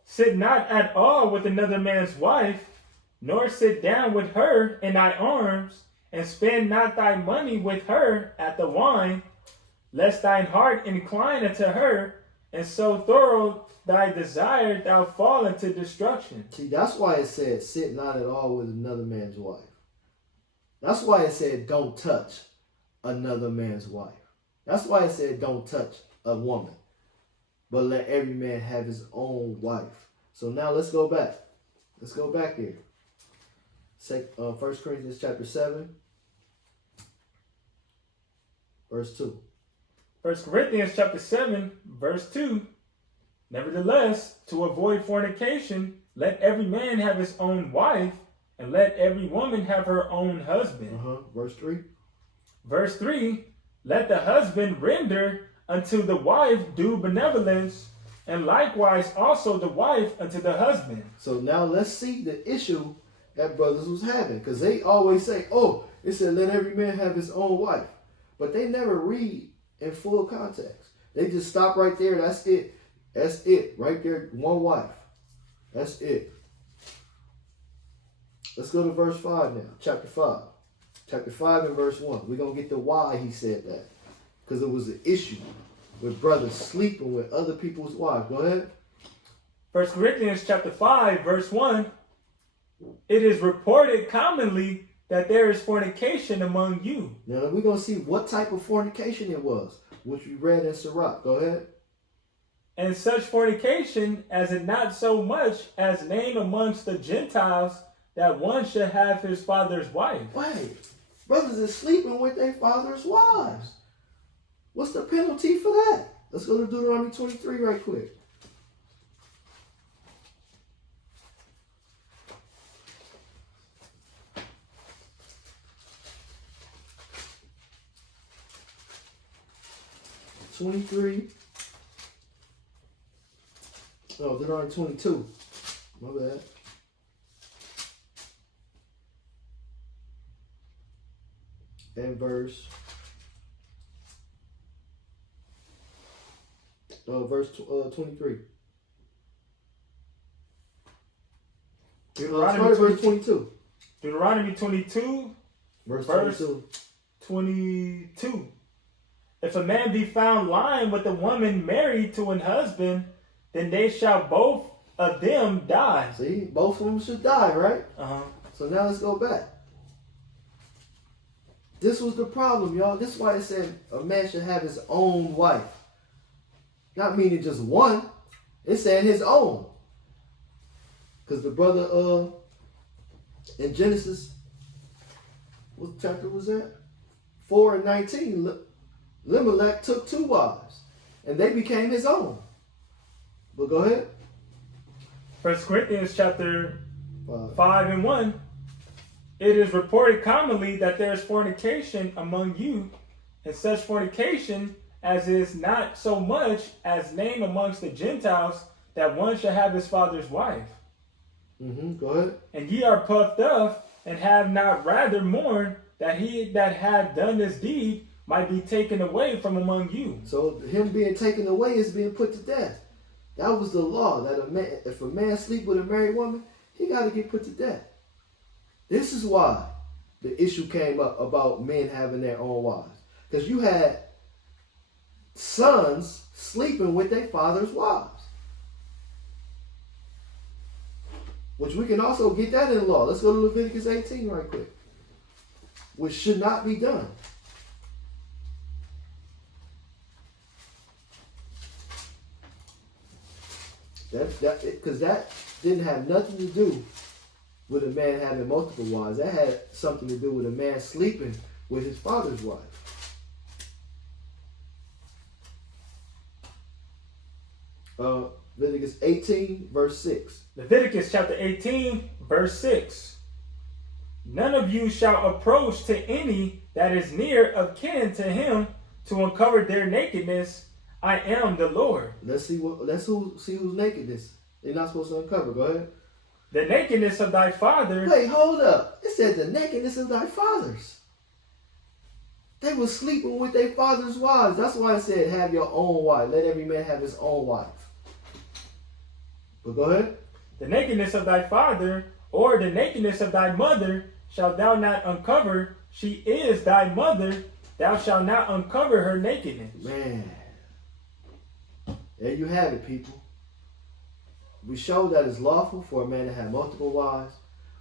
Sit not at all with another man's wife, nor sit down with her in thy arms, and spend not thy money with her at the wine, lest thine heart incline unto her, and so thorough thy desire thou fall into destruction. See, that's why it said, sit not at all with another man's wife. That's why it said, don't touch another man's wife. That's why it said, don't touch a woman, but let every man have his own wife. So now let's go back. Let's go back here. 1 Corinthians chapter 7, verse 2. 1 Corinthians chapter 7, verse 2. Nevertheless, to avoid fornication, let every man have his own wife, and let every woman have her own husband. Verse 3. Verse 3. Let the husband render unto the wife due benevolence, and likewise also the wife unto the husband. So now let's see the issue that brothers was having. Because they always say, oh, it said let every man have his own wife. But they never read in full context. They just stop right there. That's it. That's it. Right there. One wife. That's it. Let's go to verse 5 now. Chapter 5. Chapter 5 and verse 1. We're going to get to why he said that. Because it was an issue with brothers sleeping with other people's wives. Go ahead. 1 Corinthians chapter 5, verse 1. It is reported commonly that there is fornication among you. Now we're going to see what type of fornication it was, which we read in Sirach. Go ahead. And such fornication as it not so much as named amongst the Gentiles that one should have his father's wife. Wait, brothers is sleeping with their father's wives. What's the penalty for that? Let's go to Deuteronomy 23 right quick. Deuteronomy 22. My bad. And verse 23. Verse 22. Deuteronomy 22, verse 22. If a man be found lying with a woman married to an husband, then they shall both of them die. See, both of them should die, right? So now let's go back. This was the problem, y'all. This is why it said a man should have his own wife. Not meaning just one. It's saying his own. Because the brother in Genesis, what chapter was that? 4 and 19, Elimelech took 2 wives. And they became his own. But go ahead. 1 Corinthians chapter 5 and 1. It is reported commonly that there is fornication among you, and such fornication as is not so much as named amongst the Gentiles that one should have his father's wife. Go ahead. And ye are puffed up, and have not rather mourned that he that had done this deed might be taken away from among you. So him being taken away is being put to death. That was the law, that if a man sleep with a married woman, he got to get put to death. This is why the issue came up about men having their own wives. Because you had sons sleeping with their father's wives. Which we can also get that in law. Let's go to Leviticus 18 right quick. Which should not be done. Because that didn't have nothing to do with a man having multiple wives. That had something to do with a man sleeping with his father's wife. Leviticus 18, verse 6. Leviticus chapter 18, verse 6. None of you shall approach to any that is near of kin to him to uncover their nakedness. I am the Lord. Let's see whose nakedness they're not supposed to uncover. Go ahead. The nakedness of thy father. Wait, hold up. It said the nakedness of thy fathers. They were sleeping with their father's wives. That's why it said have your own wife. Let every man have his own wife. But go ahead. The nakedness of thy father, or the nakedness of thy mother, shalt thou not uncover. She is thy mother. Thou shalt not uncover her nakedness. Man. There you have it, people. We show that it's lawful for a man to have multiple wives.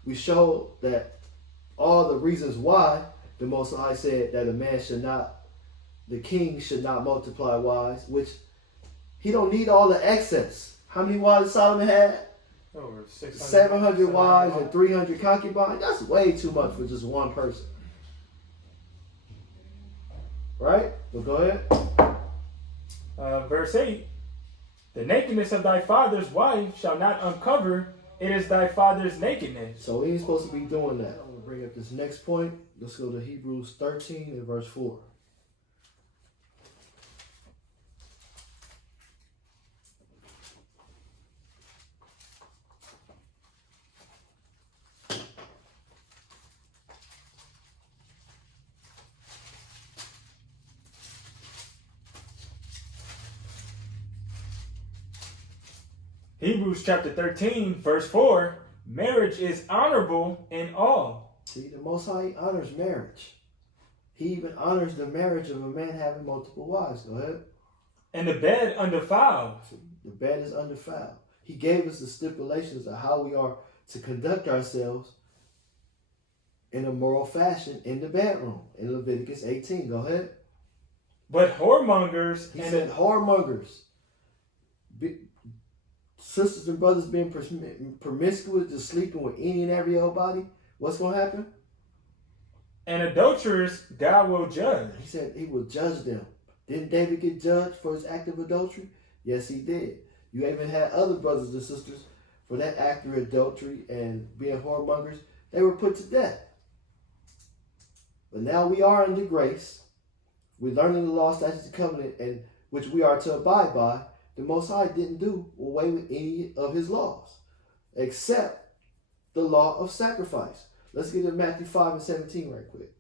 We show that all the reasons why the Most High said that a man should not, the king should not multiply wives, which he don't need all the excess. How many wives Solomon had? Over 700 wives and 300 concubines. That's way too much for just one person. Right? Well, go ahead. Verse 8. The nakedness of thy father's wife shall not uncover. It is thy father's nakedness. So we ain't supposed to be doing that. I'm going to bring up this next point. Let's go to Hebrews 13 and verse 4. Hebrews chapter 13, verse 4. Marriage is honorable in all. See, the Most High honors marriage. He even honors the marriage of a man having multiple wives. Go ahead. And the bed undefiled. See, the bed is undefiled. He gave us the stipulations of how we are to conduct ourselves in a moral fashion in the bedroom in Leviticus 18. Go ahead. But whoremongers. He said whoremongers. Sisters and brothers being promiscuous, just sleeping with any and every old body, what's going to happen? And adulterers, God will judge. He said he will judge them. Didn't David get judged for his act of adultery? Yes, he did. You even had other brothers and sisters for that act of adultery and being whoremongers. They were put to death. But now we are under grace. We're learning the law, statutes, and covenant, and which we are to abide by. The Most High didn't do away with any of his laws, except the law of sacrifice. Let's get to Matthew 5 and 17 right quick.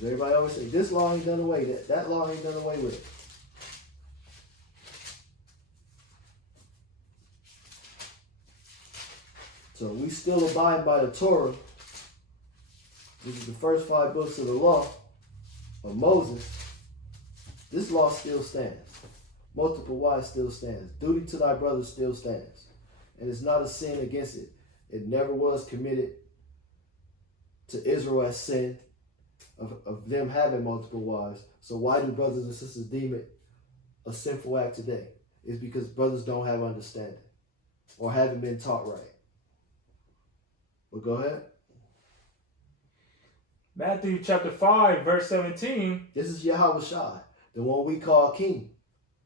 Everybody always say, this law ain't done away with, that law ain't done away with. So we still abide by the Torah, which is the first 5 books of the law of Moses. This law still stands. Multiple wives still stands. Duty to thy brother still stands. And it's not a sin against it. It never was committed to Israel as sin of them having multiple wives. So why do brothers and sisters deem it a sinful act today? It's because brothers don't have understanding or haven't been taught right. But go ahead. Matthew chapter 5, verse 17. This is Yahweh Shai, the one we call king.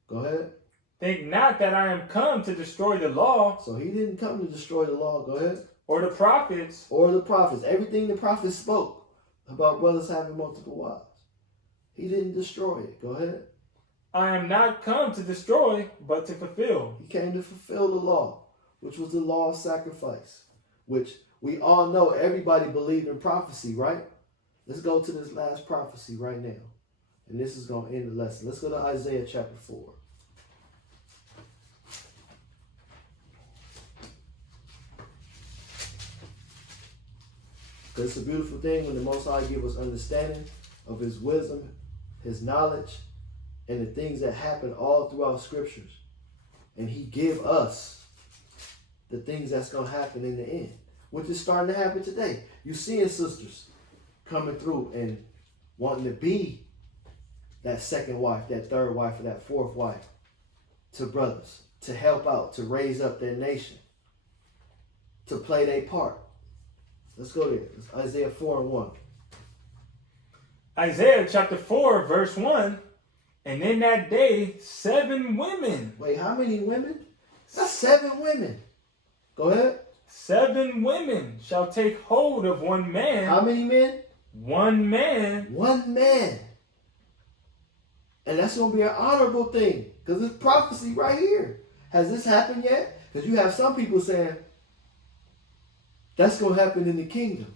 Go ahead. Think not that I am come to destroy the law. So he didn't come to destroy the law. Go ahead. Or the prophets. Or the prophets. Everything the prophets spoke about brothers having multiple wives. He didn't destroy it. Go ahead. I am not come to destroy, but to fulfill. He came to fulfill the law, which was the law of sacrifice, which we all know everybody believed in prophecy, right? Let's go to this last prophecy right now. And this is going to end the lesson. Let's go to Isaiah chapter 4. Because it's a beautiful thing when the Most High gives us understanding of his wisdom, his knowledge, and the things that happen all throughout scriptures. And he give us the things that's going to happen in the end, which is starting to happen today. You seeing sisters coming through and wanting to be that second wife, that third wife, or that fourth wife to brothers, to help out, to raise up their nation, to play their part. Let's go there. It's Isaiah 4 and 1. Isaiah chapter 4, verse 1. And in that day, 7 women. Wait, how many women? That's 7 women. Go ahead. 7 women shall take hold of one man. How many men? 1 man. 1 man. And that's going to be an honorable thing. Because it's prophecy right here. Has this happened yet? Because you have some people saying, that's going to happen in the kingdom.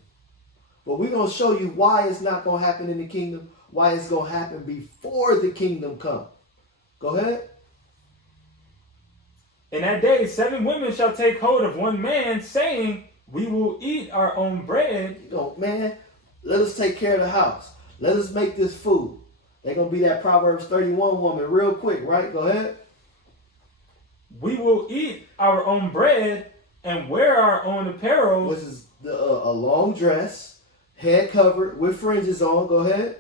But we're going to show you why it's not going to happen in the kingdom. Why it's going to happen before the kingdom come. Go ahead. In that day, 7 women shall take hold of 1 man, saying, we will eat our own bread. You know, man, let us take care of the house. Let us make this food. They're going to be that Proverbs 31 woman real quick, right? Go ahead. We will eat our own bread and wear our own apparel. Which is a long dress, head covered with fringes on. Go ahead.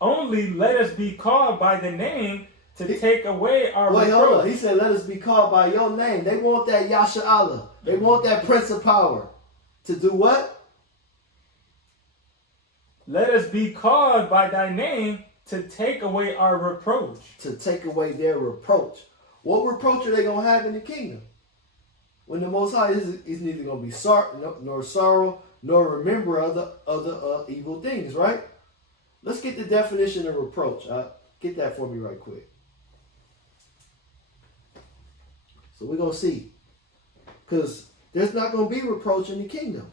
Only let us be called by the name to take away our Wait, reproach. hold on. He said, let us be called by your name. They want that Yasha Allah. They want that Prince of Power. To do what? Let us be called by thy name to take away our reproach. To take away their reproach. What reproach are they going to have in the kingdom? When the Most High is neither going to be nor sorrow, nor remember other evil things, right? Let's get the definition of reproach. Get that for me right quick. So we're going to see. Because there's not going to be reproach in the kingdom.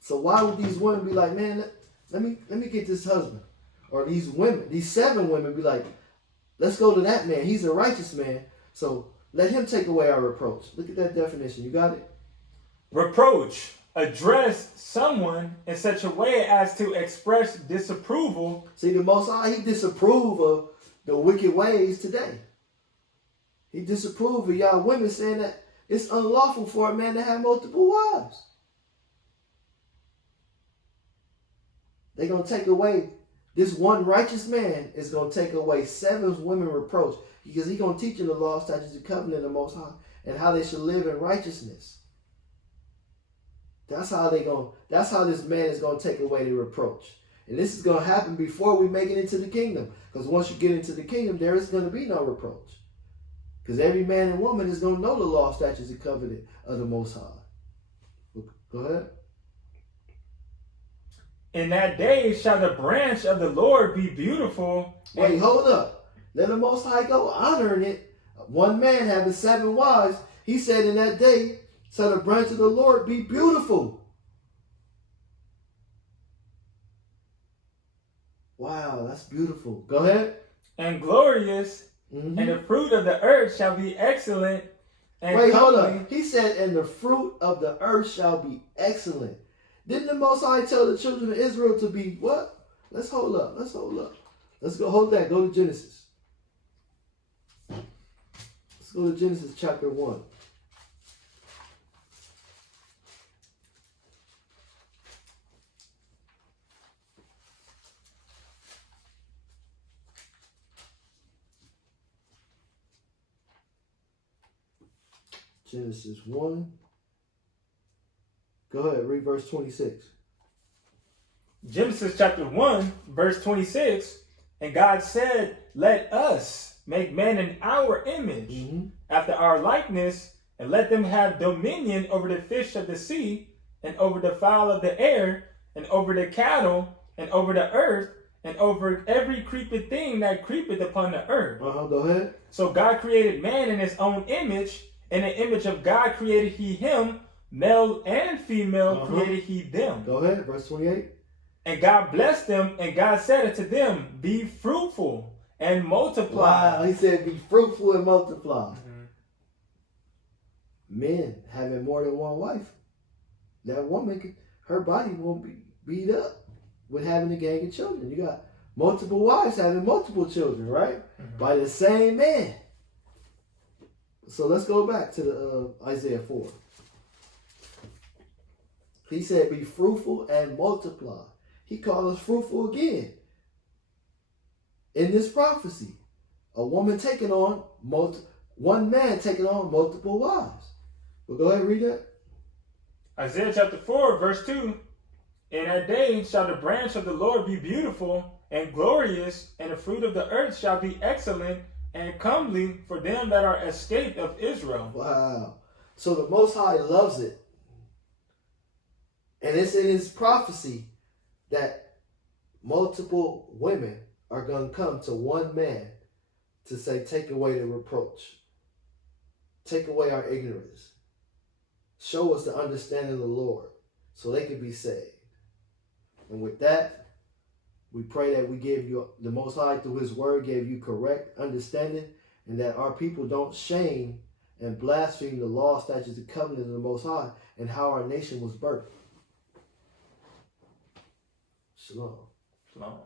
So why would these women be like, man, let me get this husband? Or these women, these 7 women be like, let's go to that man. He's a righteous man. So let him take away our reproach. Look at that definition. You got it? Reproach. Address someone in such a way as to express disapproval. See, the Most High, he disapprove of the wicked ways today. He disapprove of y'all women saying that it's unlawful for a man to have multiple wives. They're going to take away, this one righteous man is going to take away 7 women reproach, because he's going to teach them the law, statutes, and covenant of the Most High, and how they should live in righteousness. That's how this man is going to take away the reproach. And this is going to happen before we make it into the kingdom. Because once you get into the kingdom, there is going to be no reproach. Because every man and woman is going to know the law, statutes, and covenant of the Most High. Go ahead. In that day shall the branch of the Lord be beautiful. Wait, hold up. Let the Most High go honoring it. One man having 7 wives, he said in that day, shall the branch of the Lord be beautiful. Wow, that's beautiful. Go ahead. And glorious, and the fruit of the earth shall be excellent. And wait, hold comely. up. He said, and the fruit of the earth shall be excellent. Didn't the Most High tell the children of Israel to be what? Let's hold up. Let's go, hold that. Go to Genesis. Let's go to Genesis chapter 1. Genesis 1. Go ahead, read verse 26. Genesis chapter 1, verse 26. And God said, let us make man in our image, after our likeness, and let them have dominion over the fish of the sea, and over the fowl of the air, and over the cattle, and over the earth, and over every creeping thing that creepeth upon the earth. Go ahead. So God created man in his own image. In the image of God created he him. Male and female created he them. Go ahead, verse 28. And God blessed them, and God said unto them, be fruitful and multiply. Wow, he said be fruitful and multiply. Men having more than one wife, that woman, her body won't be beat up with having a gang of children. You got multiple wives having multiple children, right? By the same man. So let's go back to the Isaiah 4. He said, be fruitful and multiply. He called us fruitful again. In this prophecy, a woman taking on, one man taking on multiple wives. Well, go ahead and read that. Isaiah chapter 4, verse 2. In that day shall the branch of the Lord be beautiful and glorious, and the fruit of the earth shall be excellent and comely for them that are escaped of Israel. Wow. So the Most High loves it. And it's in his prophecy that multiple women are going to come to one man to say, take away the reproach. Take away our ignorance. Show us the understanding of the Lord so they can be saved. And with that, we pray that we give you, the Most High through his word, gave you correct understanding, and that our people don't shame and blaspheme the law, statutes, and covenants of the Most High and how our nation was birthed. Shalom. Shalom.